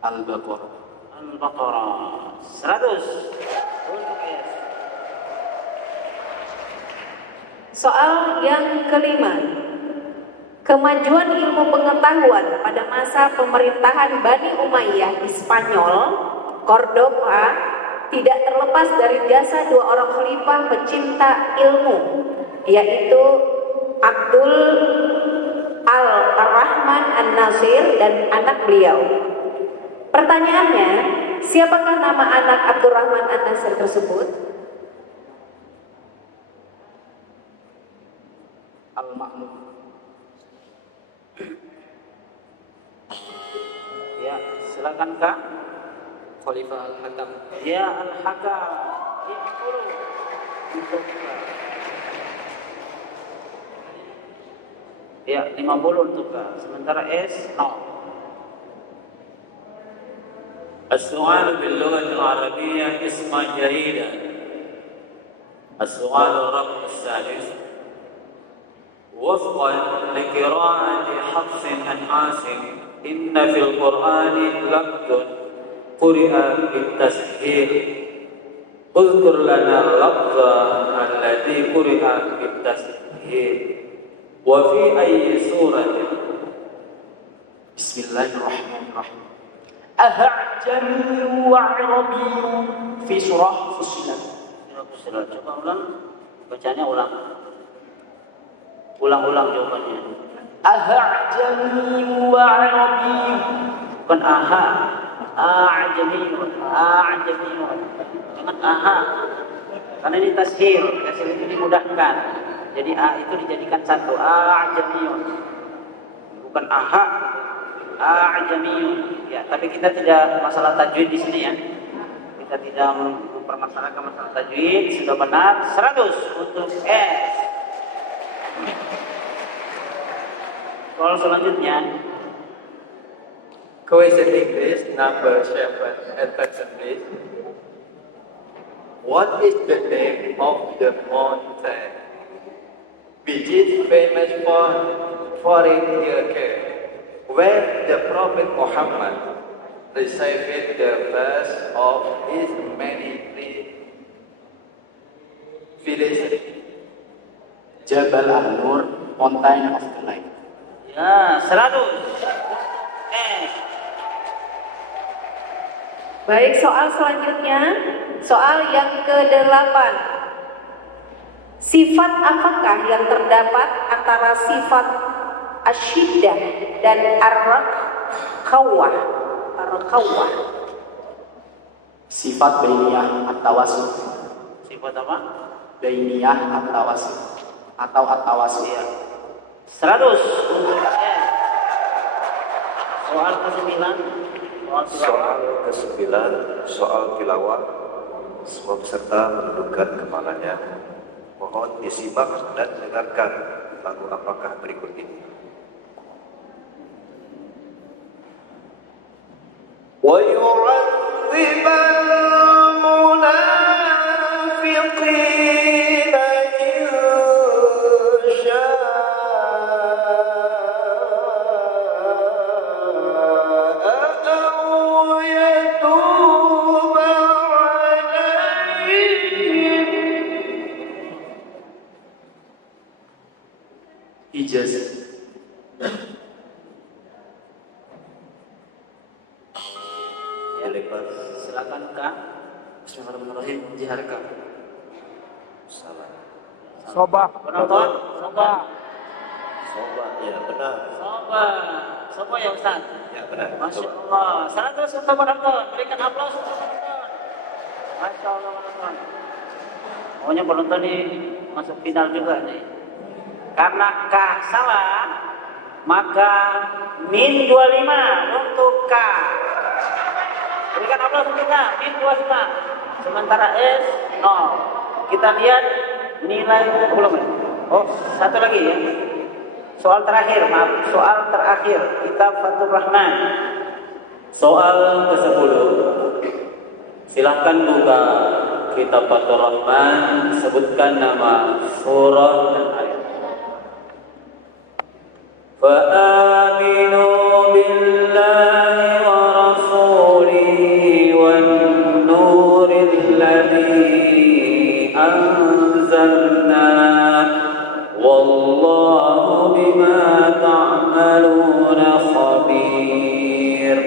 Al-Baqarah. Al-Baqarah 100 untuk S. Soal yang kelima. Kemajuan ilmu pengetahuan pada masa pemerintahan Bani Umayyah di Spanyol, Cordoba, tidak terlepas dari jasa dua orang khalifah pecinta ilmu, yaitu Abdul Al-Rahman An-Nasir dan anak beliau. Pertanyaannya, siapakah nama anak Abdurrahman An-Nasir tersebut? Al-Ma'mun. Ya, silakan Kak. Khalifah Al-Hakam. Ya, Al-Hakam 50 untuk Kak. Ya, 50 untuk Kak. Sementara S 0. السؤال باللغة العربية اسما جريدا. السؤال الرقم السادس. وفقا لقراءة حفص عن عاصم إن في القرآن لفظ قرئ بالتسهيل. اذكر لنا اللفظ الذي قرئ بالتسهيل وفي أي سورة. بسم الله الرحمن الرحيم. أعجمي وعربي في surah Fussilat. Coba ulang, bacanya ulang. Ulang-ulang jawabannya. A'jami wa 'arabi. Bukan aha. A'jamiyun. A'jamiyun. Jangan aha. Karena ini tashil. Tashil itu dimudahkan. Jadi a itu dijadikan satu. A'jamiyun. Bukan aha. A'jamiyun. Ya, tapi kita tidak masalah tajwid di sini ya. Kita tidak mempermasalahkan masalah tajwid. Sudah benar. 100 untuk S. Soal selanjutnya. Question English number 7. Attention please. What is the name of the mountain which is famous for its miracle, where the Prophet Muhammad received the first of his many villages? Jabal An-Nur, Mountain of the Light. Ya, 100. Baik, soal selanjutnya, soal yang ke-8. Sifat apakah yang terdapat antara sifat asyiddah dan ar-rakhawah? Sifat bainiyah at-tawassul. Sifat apa? Bainiyah at-tawassul atau at-tawassul. 100 untuk soal ke-9. Soal ke-9, soal tilawah. Semua peserta menundukkan kepalanya. Mohon disimak dan dengarkan lagu apakah berikut ini. ويعذب المنافقين إن شاء أو يتوب عليهم. Ijazah. Silakan Kak. Bismillahirrahmanirrahim. Jiharka. Salah. Soba. Penonton. Soba. Soba, ya benar. Soba. Soba ya Ustaz. Ya benar. Masya Allah. 100 untuk penonton. Berikan aplaus untuk penonton. Masya Allah penonton. Pokoknya penonton ini masuk final juga nih. Karena Kak salah, maka min 25 untuk Kak. Berikan aplaus untuk Kak, min 25. Sementara S 0. Kita lihat nilai belum. Oh, satu lagi ya. Soal terakhir, maaf, soal terakhir kitab Fathur Rahman. Soal ke-10. Silahkan buka kitab Fathur Rahman, sebutkan nama surah dan ayat. فآمنوا بالله ورسوله والنور الذي أنزلنا والله بما تعملون خبير.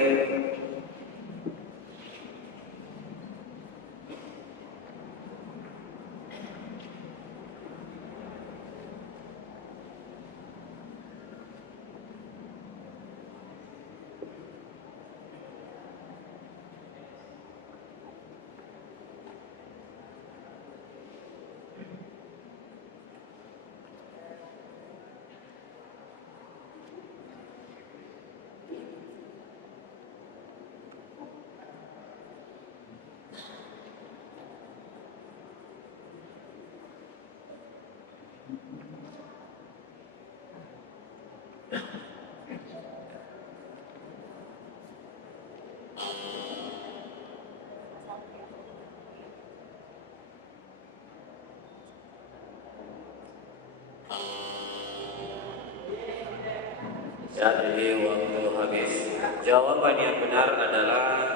Jadi waktu habis. Jawaban yang benar adalah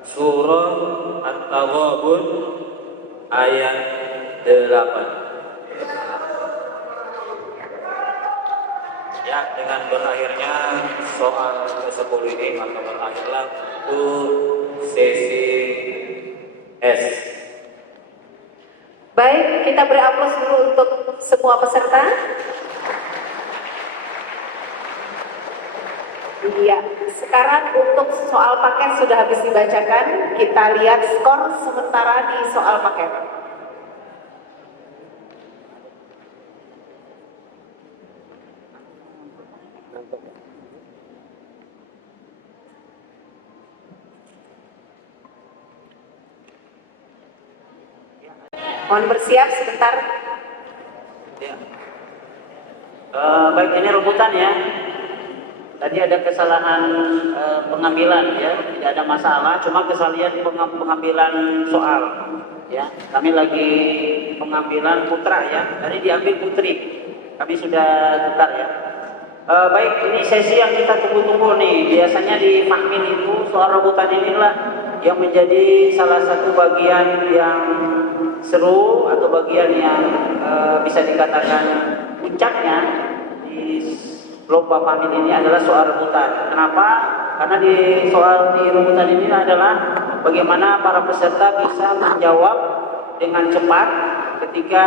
surah At-Taghabun ayat 8. Ya, dengan berakhirnya soal ke-10 ini maka berakhirlah untuk sesi S. Baik, kita beri aplaus dulu untuk semua peserta. Iya, sekarang untuk soal paket sudah habis dibacakan. Kita lihat skor sementara di soal paket. Mohon bersiap sebentar. Ya. Baik, ini rebutan ya. tadi ada kesalahan pengambilan ya, tidak ada masalah, cuma kesalahan pengambilan soal ya. Kami lagi pengambilan putra ya, tadi diambil putri. Kami sudah tukar ya. Baik, ini sesi yang kita tunggu-tunggu nih. Biasanya di Mahmin itu soal rebutan inilah yang menjadi salah satu bagian yang seru atau bagian yang bisa dikatakan puncaknya di lomba Mahmin ini adalah soal rebutan. Kenapa? Karena di rebutan ini adalah bagaimana para peserta bisa menjawab dengan cepat ketika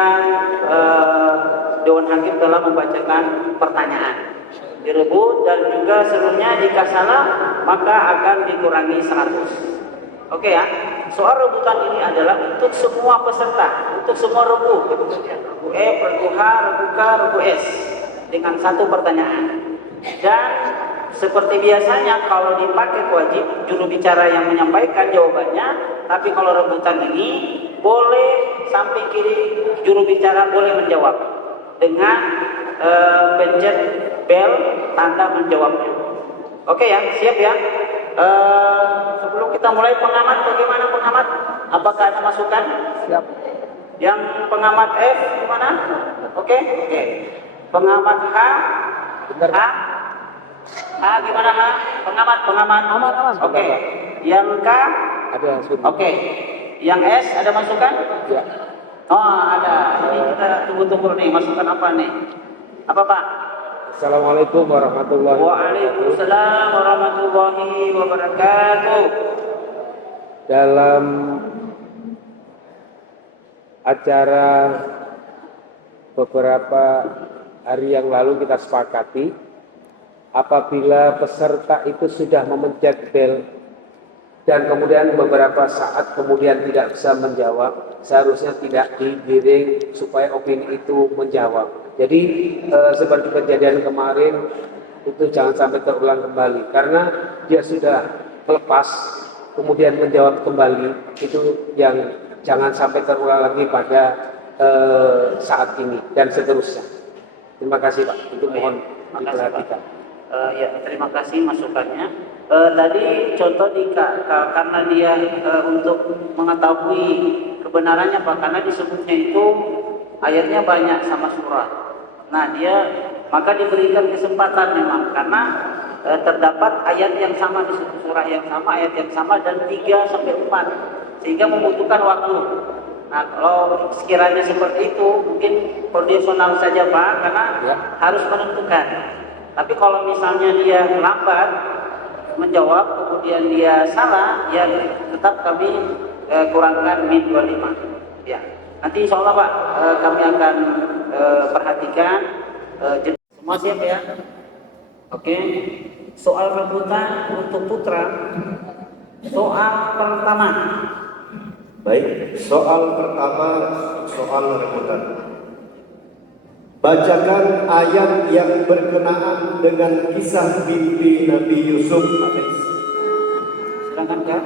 Dewan Hakim telah membacakan pertanyaan. Direbut dan juga seluruhnya jika salah maka akan dikurangi 100. Oke ya, soal rebutan ini adalah untuk semua peserta, untuk semua regu, regu F, regu H, regu K, regu S, dengan satu pertanyaan. Dan seperti biasanya kalau dipakai wajib juru bicara yang menyampaikan jawabannya, tapi kalau rebutan ini boleh samping kiri juru bicara boleh menjawab dengan pencet bel tanda menjawabnya. Oke ya, siap ya. Sebelum kita mulai pengamat, bagaimana pengamat? Apakah ada masukan? Siap. Yang pengamat F gimana? Oke. Pengamat H? H gimana H? Pengamat. Oke. Yang K? Ada. Oke. Yang S ada masukan? Ya. Oh ada. Ini kita tunggu-tunggu nih masukan apa nih? Apa Pak? Assalamualaikum warahmatullahi wabarakatuh. Waalaikumsalam warahmatullahi wabarakatuh. Dalam acara beberapa hari yang lalu kita sepakati apabila peserta itu sudah memencet bel dan kemudian beberapa saat kemudian tidak bisa menjawab, seharusnya tidak digiring supaya opini itu menjawab. Jadi seperti kejadian kemarin itu jangan sampai terulang kembali karena dia sudah lepas kemudian menjawab kembali, itu yang jangan sampai terulang lagi pada saat ini dan seterusnya. Terima kasih Pak, itu mohon diperhatikan. Ya, terima kasih masukannya. Tadi contoh karena dia untuk mengetahui kebenarannya Pak, karena disebutnya itu ayatnya banyak sama surah. Nah maka diberikan kesempatan memang karena terdapat ayat yang sama di surah yang sama, ayat yang sama dan 3 sampai 4 sehingga membutuhkan waktu. Nah kalau sekiranya seperti itu mungkin kondisional saja Pak karena harus menentukan. Tapi kalau misalnya dia lambat menjawab kemudian dia salah, ya tetap kami kurangkan min 25. Ya. Nanti insya Allah Pak kami akan perhatikan. Semua siap ya? Oke. Soal rebutan untuk putra. Soal pertama. Baik, soal pertama soal rebutan. Bacakan ayat yang berkenaan dengan kisah mimpi Nabi Yusuf. Silakan Kak.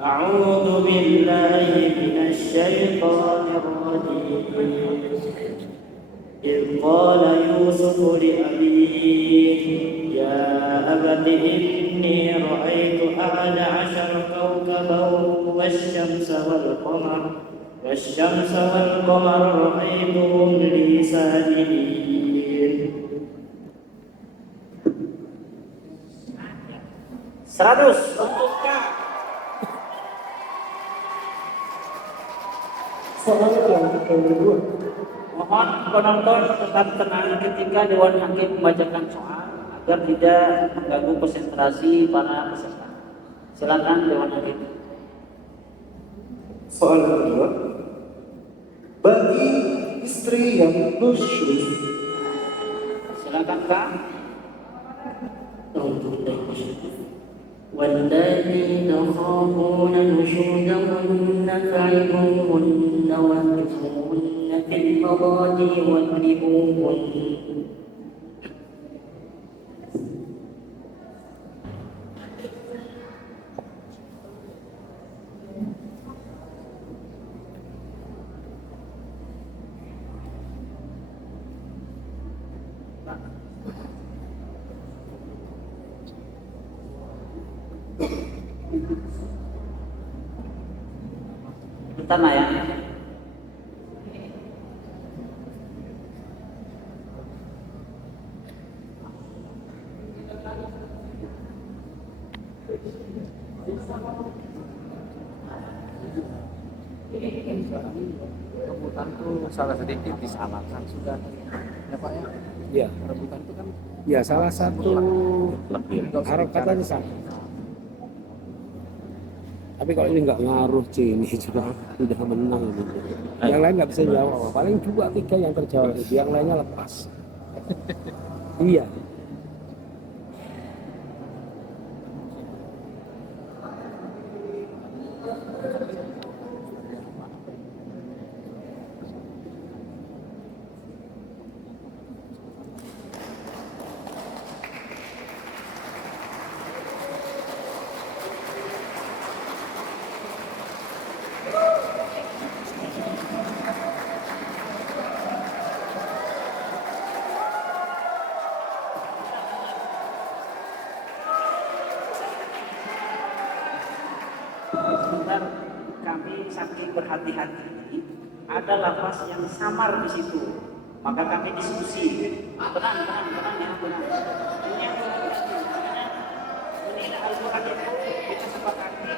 A'udzu billahi minasy syaithanir rajim. إذ قال يوسف لأبيه يا أبت إني رأيت 11 كوكبا والشمس والقمر رأيتهم لي ساجدين 100 untuk Kak. Soal yang kedua. Mohon penonton tetap tenang ketika Dewan Hakim membacakan soal agar tidak mengganggu konsentrasi para peserta. Silakan Dewan Hakim. Soal kedua, bagi istri yang nusyuz. Silakan Kak. والذين تخافون نشوزهن فعظوهن واهجروهن في المضاجع واضربوهن Bentar lah ya. Rebutan tuh salah sedikit disalahkan sudah ya Pak ya. Iya. Rebutan itu kan ya salah satu harokatnya sama. Tapi kalau ini nggak ngaruh ini juga udah menang gitu. Yang lain nggak bisa jawab. Paling 2-3 yang terjawab itu, yang lainnya lepas. Iya. Sebentar, kami saking berhati-hati ada lafaz yang samar di situ, maka kami diskusi. Tenang ya, tenang. Ini Al-Quran itu kita sepakati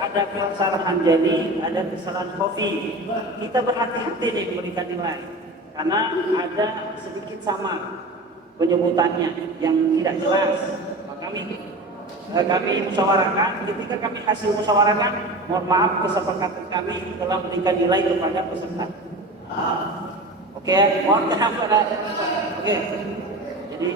ada kesalahan jadi, ada kesalahan kopi. Kita berhati-hati nih memberikan nilai, karena ada sedikit samar penyebutannya yang tidak jelas. Maka kami musyawarahkan, ketika kami hasil musyawarahkan, mohon maaf kesepakatan kami telah memberikan nilai kepada peserta. Oke, mohon maaf pada. Oke. Jadi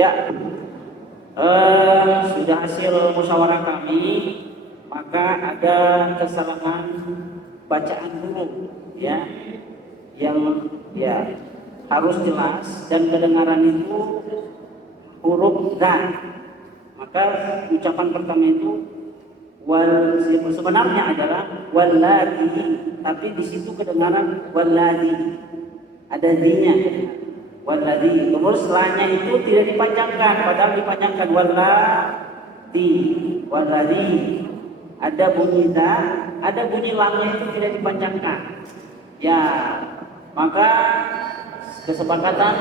ya, sudah hasil musyawarah kami, maka ada kesalahan bacaan huruf, ya, yang ya harus jelas dan kedengaran itu huruf dan. Maka ucapan pertama itu sebenarnya adalah walladhi, tapi di situ kedengaran walladhi, ada dinya. Walladhi, terus lanya itu tidak dipanjangkan, padahal dipanjangkan walladhi. Ada bunyi da, ada bunyi lamnya itu tidak dipanjangkan. Ya, maka kesepakatan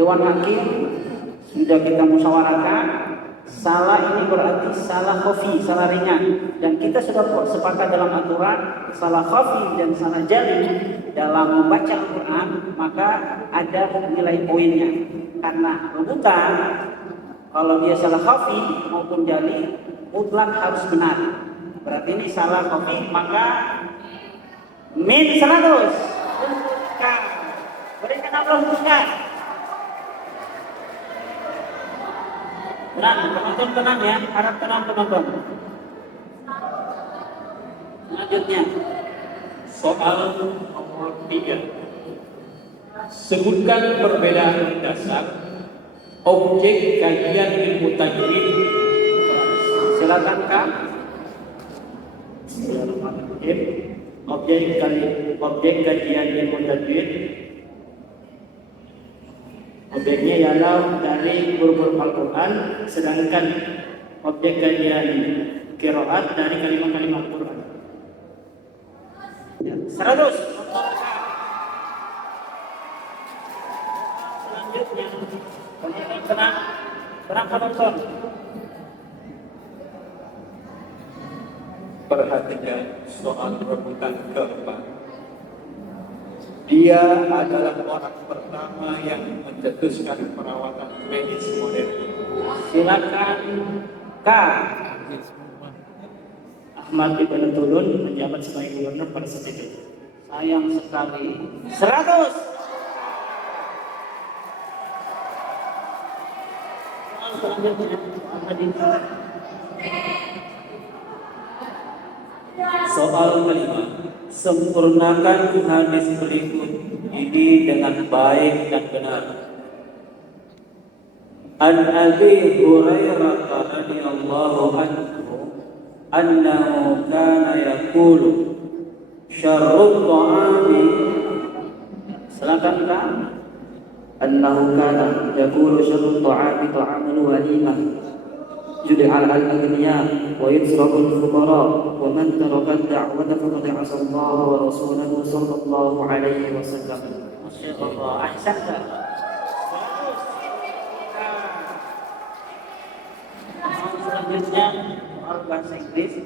Dewan Hakim sudah kita musyawarahkan. Salah ini berarti salah khafi, salah ringan, dan kita sudah sepakat dalam aturan salah khafi dan salah jali dalam membaca Al-Quran, maka ada nilai poinnya. Karena rebutan, kalau dia salah khafi maupun jali, mutlak harus benar. Berarti ini salah khafi, maka min 100. Berikan aplaus bukan? Tenang, penonton tenang ya, harap tenang penonton. Selanjutnya, soal nomor 3. Sebutkan perbedaan dasar objek kajian ilmu tajwid. Silakan Kak. Objek kajian ilmu tajwid. Objeknya ialah dari huruf Al-Quran, sedangkan objek kajian qiraat dari kalimat-kalimat Al-Quran. 100. Selanjutnya, penonton tenang penonton. Perhatikan soal rebutan keempat. Dia adalah orang pertama yang mencetuskan perawatan medis modern. Silakan Kak. Ahmad Ibn Tulun menjabat sebagai gubernur pada saat itu. Sayang sekali. 100. Soal kelima. sempurnakan hadis berikut ini dengan baik dan benar. An Abi Hurairah radhiyallahu anhu annahu kana yaqulu syarrut ta'ami. Silakan Kak. Annahu kana yaqulu syarrut ta'ami ta'amul walimah yud'al al-aghniya wa yusrafu al-fuqara wa man taraka ad-da'wata faqad 'asa Allah wa rasulahu sallallahu alaihi wasallam. Masyaallah, ahsanta. Selanjutnya bahasa Inggris.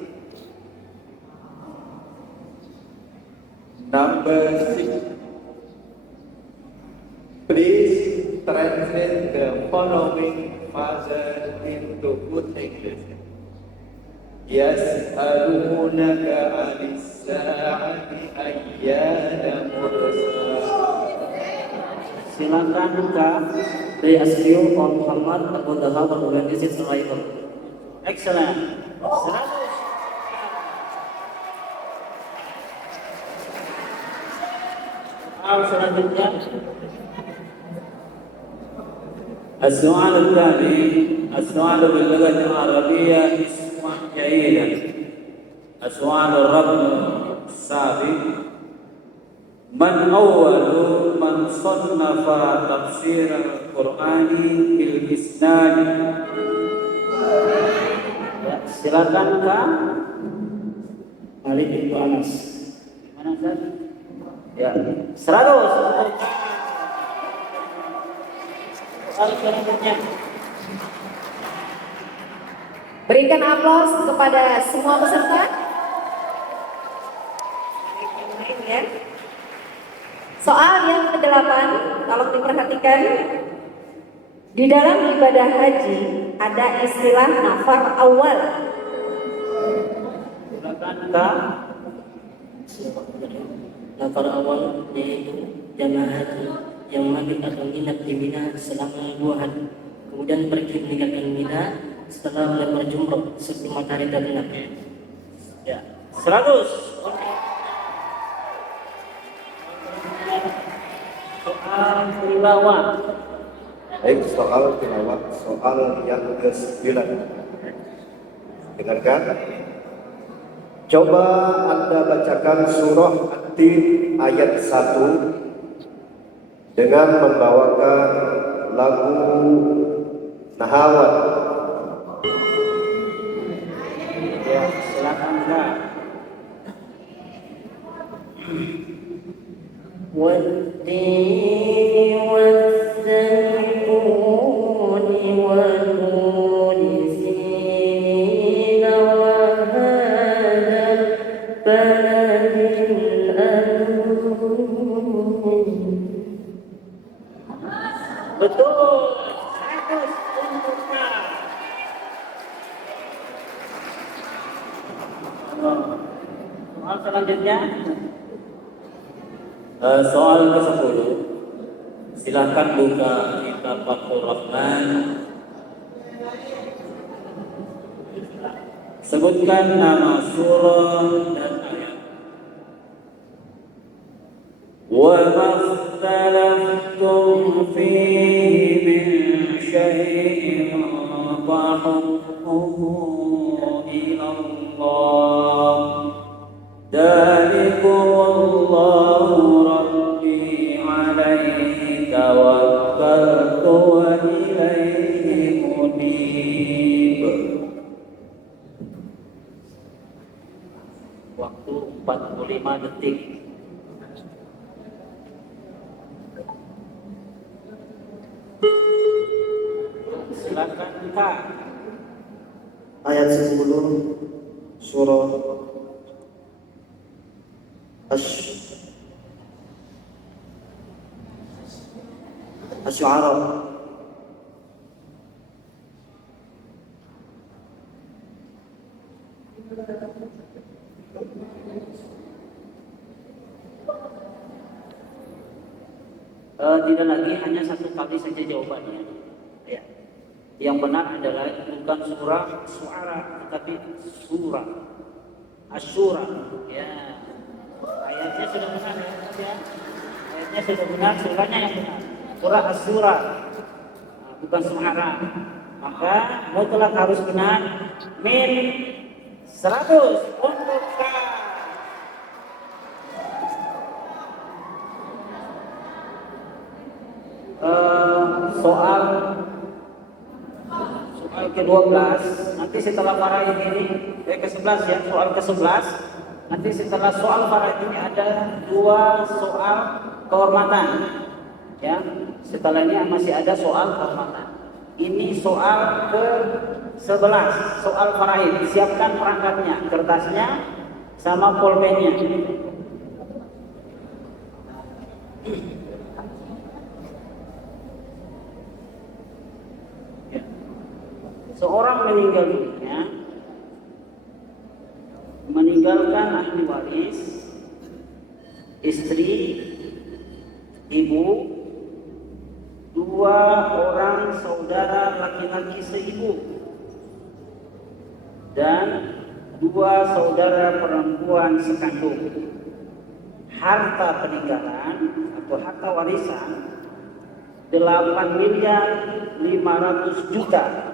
Number 6. Please translate the following phrases into good English. Yas'alunaka 'anis sa'ati ayyana mursaha. Silakan Kak. They ask you on Muhammad about the hour when is its arrival. Excellent. 100. Selanjutnya السؤال الثاني السؤال باللغة العربية اسمع جيدا. السؤال الرقم السابق من أول من صنف تفسير القرآن بالإسناد. Ya, silakan Kak. Malik bin Anas. Mana tadi? Ya, 100. Soal selanjutnya. Berikan aplaus kepada semua peserta. Ya. Soal yang ke-8, tolong diperhatikan. Di dalam ibadah haji ada istilah nafar awal. Nafar awal yaitu jamaah haji yang mabit atau nginap di Mina selama 2 hari, kemudian pergi meninggalkan Mina setelah melempar jumroh sebelum matahari terbenam. Ya, 100. Soal tilawah. Baik, soal tilawah, soal yang ke-9. Dengarkan. Coba Anda bacakan surah At-Tin ayat 1 dengan membawakan lagu Nahawat. Ya, silakan Kak. والتين والزيتون والطور سينين وهذا البلد الأمين. Betul. 100 untuk Kak. Soal selanjutnya. Soal ke-10. Silakan buka kitab Fathur Rahman. Sebutkan nama surah dan ayat. Wa makhtalaftum fihi min syai'in fa hukmuhu ila Allah. Dzalikumullahu rabbi alaihi tawakkaltu wa ilaihi munib. Waktu 45 detik. Silakan Kak. Ayat 10 surah Asy-Syu'ara. Tidak lagi hanya satu kali saja jawabannya. Ya. Yang benar adalah bukan surah Syu'ara, tetapi surah Asy-Syura. Ya. Ayatnya sudah benar ya. Ayatnya sudah benar, surahnya yang benar. Surah As-Surah, bukan Suara. Maka mutlak harus benar min 100 untuk soal ke-12 nanti setelah faraid ini ke-11 ya, soal ke-11 nanti setelah soal faraid ini ada 2 soal kehormatan ya, setelah ini masih ada soal kehormatan. Ini soal ke-11 soal faraid, siapkan perangkatnya, kertasnya sama pulpennya. Seorang meninggal dunia, meninggalkan ahli waris, istri, ibu, 2 orang saudara laki-laki seibu, dan 2 saudara perempuan sekandung. Harta peninggalan atau harta warisan 8.500.000.000.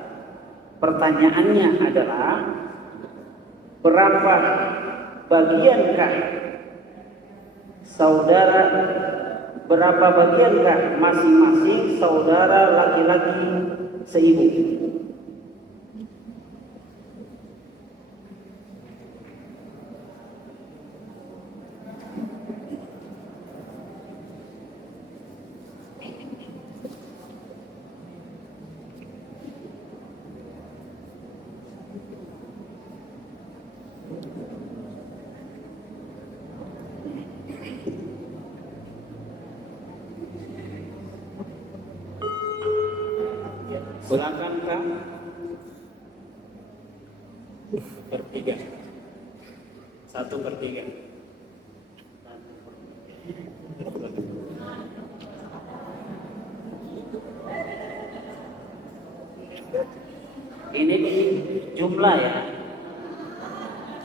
Pertanyaannya adalah berapa bagiankah masing-masing saudara laki-laki seibu? Silakan Kak. Per-3. 1/3. Ini jumlah ya.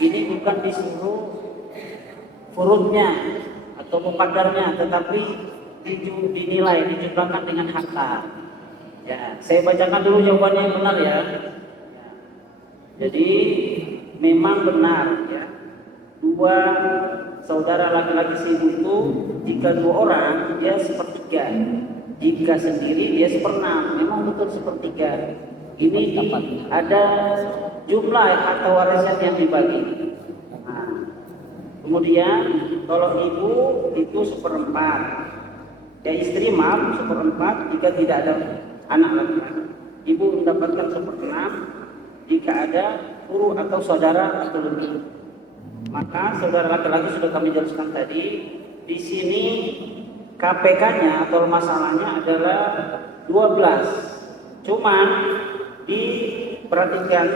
Ini bukan disuruh furudnya atau muqaddarnya, tetapi dinilai, dijumlahkan dengan harta. Ya, saya bacakan dulu jawabannya yang benar ya. Jadi memang benar ya. 2 saudara laki-laki seibu itu jika 2 orang dia 1/3, jika sendiri dia 1/6. Memang betul 1/3. Ini ada jumlah harta warisan yang dibagi. Nah, kemudian kalau ibu itu 1/4, ya istri 1/4 jika tidak ada anak laki-laki. Ibu mendapatkan 1/6 jika ada guru atau saudara atau lebih. Maka saudara laki-laki sudah kami jelaskan tadi. Di sini KPK-nya atau masalahnya adalah 12. Cuman diperhatikan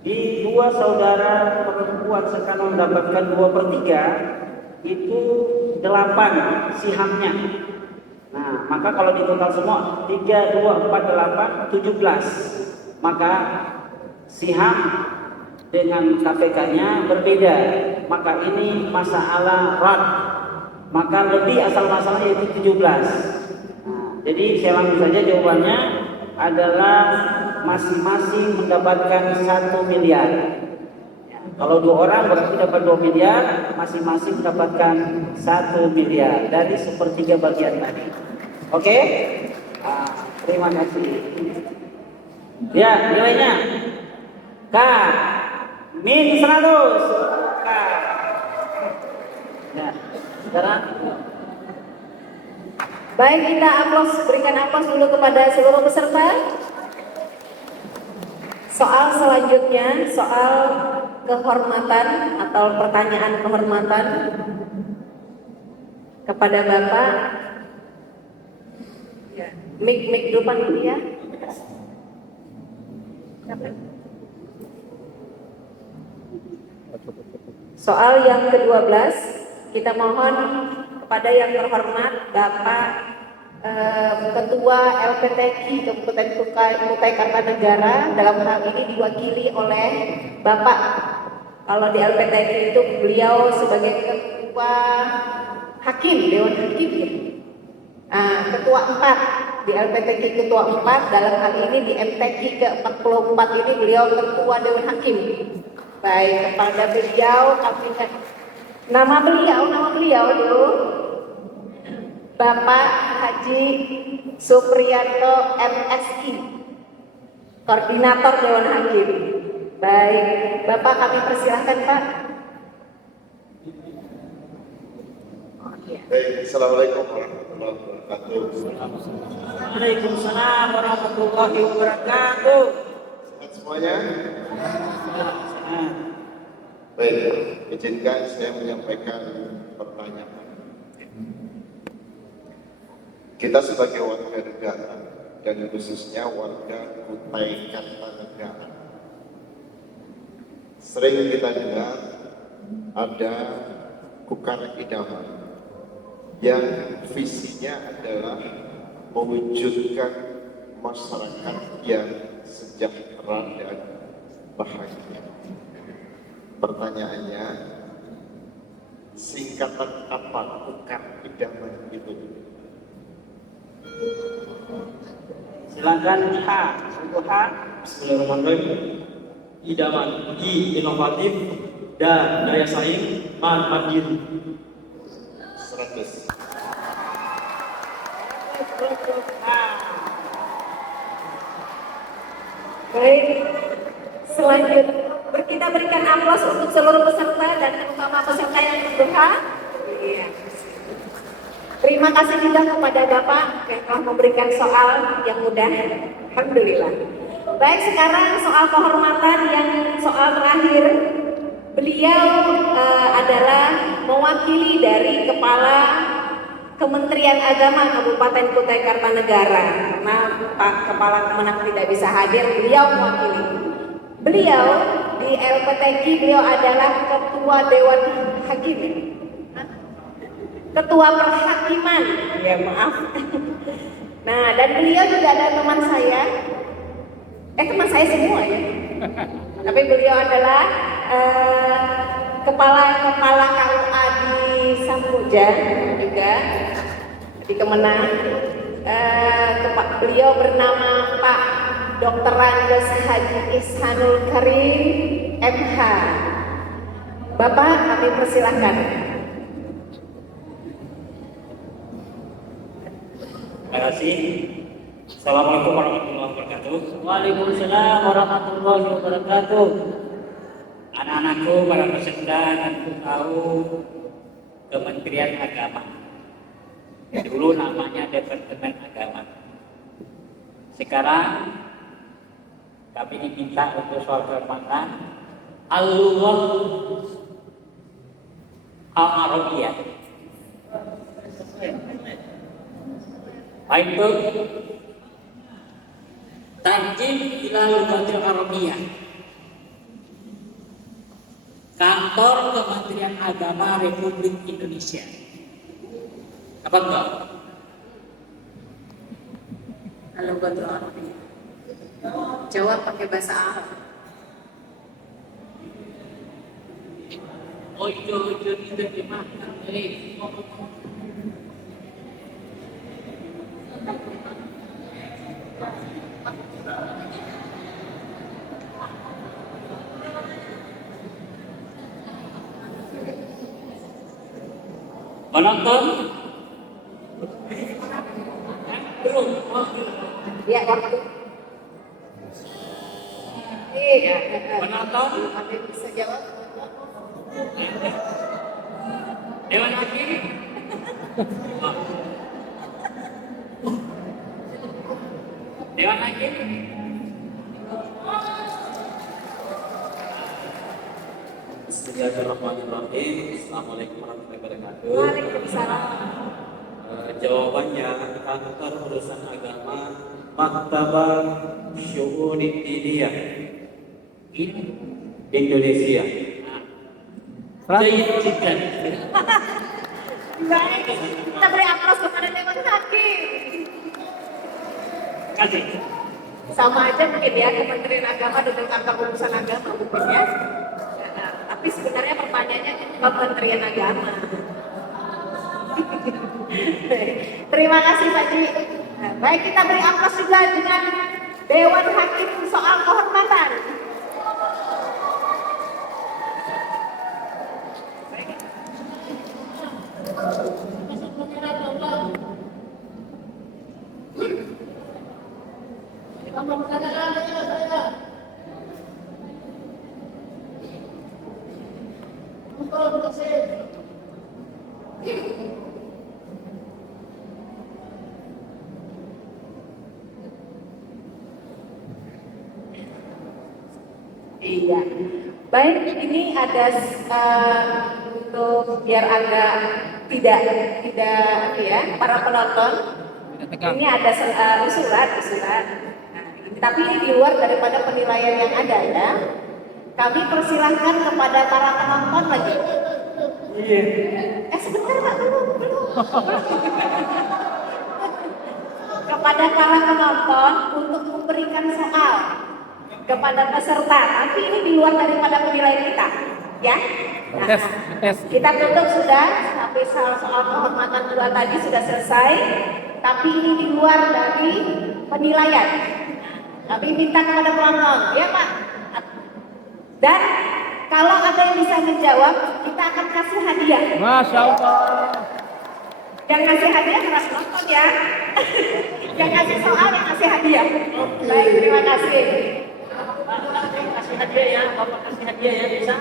di 2 saudara perempuan sekarang mendapatkan 2/3 itu 8 sihamnya. Nah, maka kalau di total semua 3, 2, 4, 8, 17. Maka siham dengan KPK-nya berbeda. Maka ini masalah rad. Maka lebih asal masalahnya yaitu 17. Nah, jadi saya langsung saja jawabannya adalah masing-masing mendapatkan 1 miliar. Ya, kalau 2 orang berarti dapat 2 miliar, masing-masing mendapatkan 1 miliar dari 1/3 bagian tadi. Oke? Terima kasih. Ya, nilainya K min 100. K. Ya, sekarang Baik, kita berikan aplaus dulu kepada seluruh peserta. Soal selanjutnya, soal kehormatan atau pertanyaan kehormatan kepada Bapak. Mik depan dulu ya. Soal yang ke-12, kita mohon kepada yang terhormat Bapak Ketua LPTQ Kabupaten Kutai Kartanegara, dalam hal ini diwakili oleh Bapak. Kalau di LPTQ itu beliau sebagai ketua hakim, Dewan Hakim. Nah, ketua 4 di LPTQ ketua 4, dalam hal ini di MTQ ke-44 ini beliau ketua Dewan Hakim. Baik, kepada beliau kami nama beliau dulu Bapak Haji Supriyanto MSI, Koordinator Dewan Hakim. Baik, Bapak kami persilahkan Pak. Baik, Assalamualaikum warahmatullahi wabarakatuh. Waalaikumsalam warahmatullahi wabarakatuh. Sehat semuanya? Baik, izinkan saya menyampaikan pertanyaan. Kita sebagai warga negara dan khususnya warga Kutai Kartanegara, sering kita dengar ada Kukar Idaman yang visinya adalah mewujudkan masyarakat yang sejahtera dan bahagia. Pertanyaannya, singkatan apa Kukar Idaman itu? Silakan H. Subuhan. Bismillahirrahmanirrahim. Idaman, I inovatif dan daya saing, man mandiri. 100. Baik, selanjutnya kita berikan aplaus untuk seluruh peserta dan terutama peserta yang terbuka. Iya. Terima kasih juga kepada Bapak yang telah memberikan soal yang mudah. Alhamdulillah. Baik, sekarang soal kehormatan yang soal terakhir. Beliau adalah mewakili dari Kepala Kementerian Agama Kabupaten Kutai Kartanegara. Karena Pak Kepala Kemenang tidak bisa hadir, beliau mewakili. Beliau di LPTQ beliau adalah Ketua Dewan Hakim. Ketua Perhakiman, ya maaf. Nah, dan beliau juga ada teman saya. Teman saya semua ya. Tapi beliau adalah kepala KUA di Samboja juga di Kemenang. Beliau bernama Pak Dr. Randes Haji Ihsanul Karim MH. Bapak kami persilahkan. Terima kasih. Assalamualaikum warahmatullahi wabarakatuh. Waalaikumsalam warahmatullahi wabarakatuh. Anak-anakku, para peserta, tentu tahu Kementerian Agama. Dulu namanya Departemen Agama. Sekarang kami diminta untuk soal kehormatan Al-Lughah Al-Arabiyah. Itu Tarjim ila Lughatil Arabiyah. Kantor Kementerian Agama Republik Indonesia. Apa enggak? Lughatil Arabiyah. Jawab pakai bahasa Arab. Ojo itu gimana? Penonton? Belum. Ya, waktu. Iya. Penonton? Ada bisa jawab? Dewan Hakim? Dewan Hakim? Bismillahirrahmanirrahim. Assalamualaikum warahmatullahi wabarakatuh. Waalaikumsalam. Jawabannya Kantor Urusan Agama Maktabah Syu'unid Diniyah Indonesia. Saya izinkan. Baik, kita beri aplaus kepada Dewan Hakim. Kasih. Sama aja mungkin ya, Kementerian Agama dengan Kantor Urusan Agama mungkin ya. Tapi sebenarnya pertanyaannya Kementerian Agama. Terima kasih Pak Ji. Nah, baik, kita beri aplaus juga dengan Dewan Hakim soal kehormatan. Iya. Baik, ini ada untuk biar agak tidak ya, para penonton. Ini ada usulan. Nah, tapi ini di luar daripada penilaian yang ada ya. Kami persilahkan kepada para penonton lagi. Iya. Sebentar Pak, belum. Kepada para penonton untuk memberikan soal kepada peserta, tapi ini di luar daripada penilaian kita, ya. Nah, kita tutup sudah, tapi soal kehormatan 2 tadi sudah selesai, tapi ini di luar dari penilaian. Kami minta kepada penonton, ya Pak. Dan kalau ada yang bisa menjawab, kita akan kasih hadiah. Masya Allah. Yang kasih hadiah harus nonton ya. Yang kasih soal, yang kasih hadiah. Baik, terima kasih. Kasih hadiah ya, Bapak kasih hadiah ya, bisa?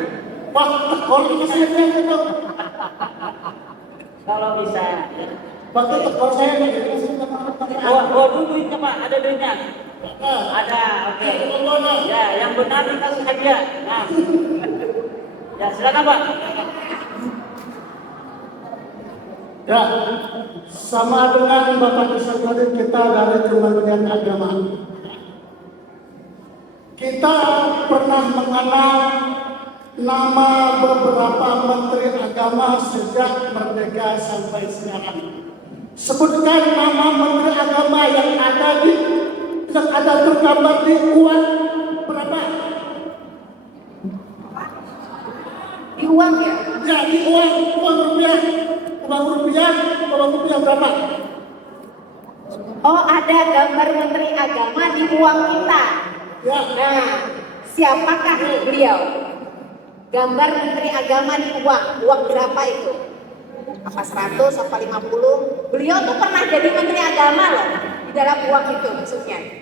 Pak, kalau kasih hadiah itu. Kalau bisa. Pak, kalau saya nggak dikasih Oh, duitnya Pak, ada duitnya? Ada, oke. Ya, yang benar dikasih hadiah. Nah. Ya, silakan Pak. Ya, sama dengan Bapak Presiden kita dari Kementerian Agama. Kita pernah mengenal nama beberapa menteri agama sejak merdeka sampai sekarang. Sebutkan nama menteri agama yang ada tergambar di uang berapa? Di uang ya? Ya, di uang rupiah. Uang rupiah berapa? Oh, ada gambar menteri agama di uang kita. Ya. Nah, siapakah beliau? Gambar menteri agama di uang berapa itu? Apa 100, apa 50? Beliau tuh pernah jadi menteri agama loh, di dalam uang itu maksudnya.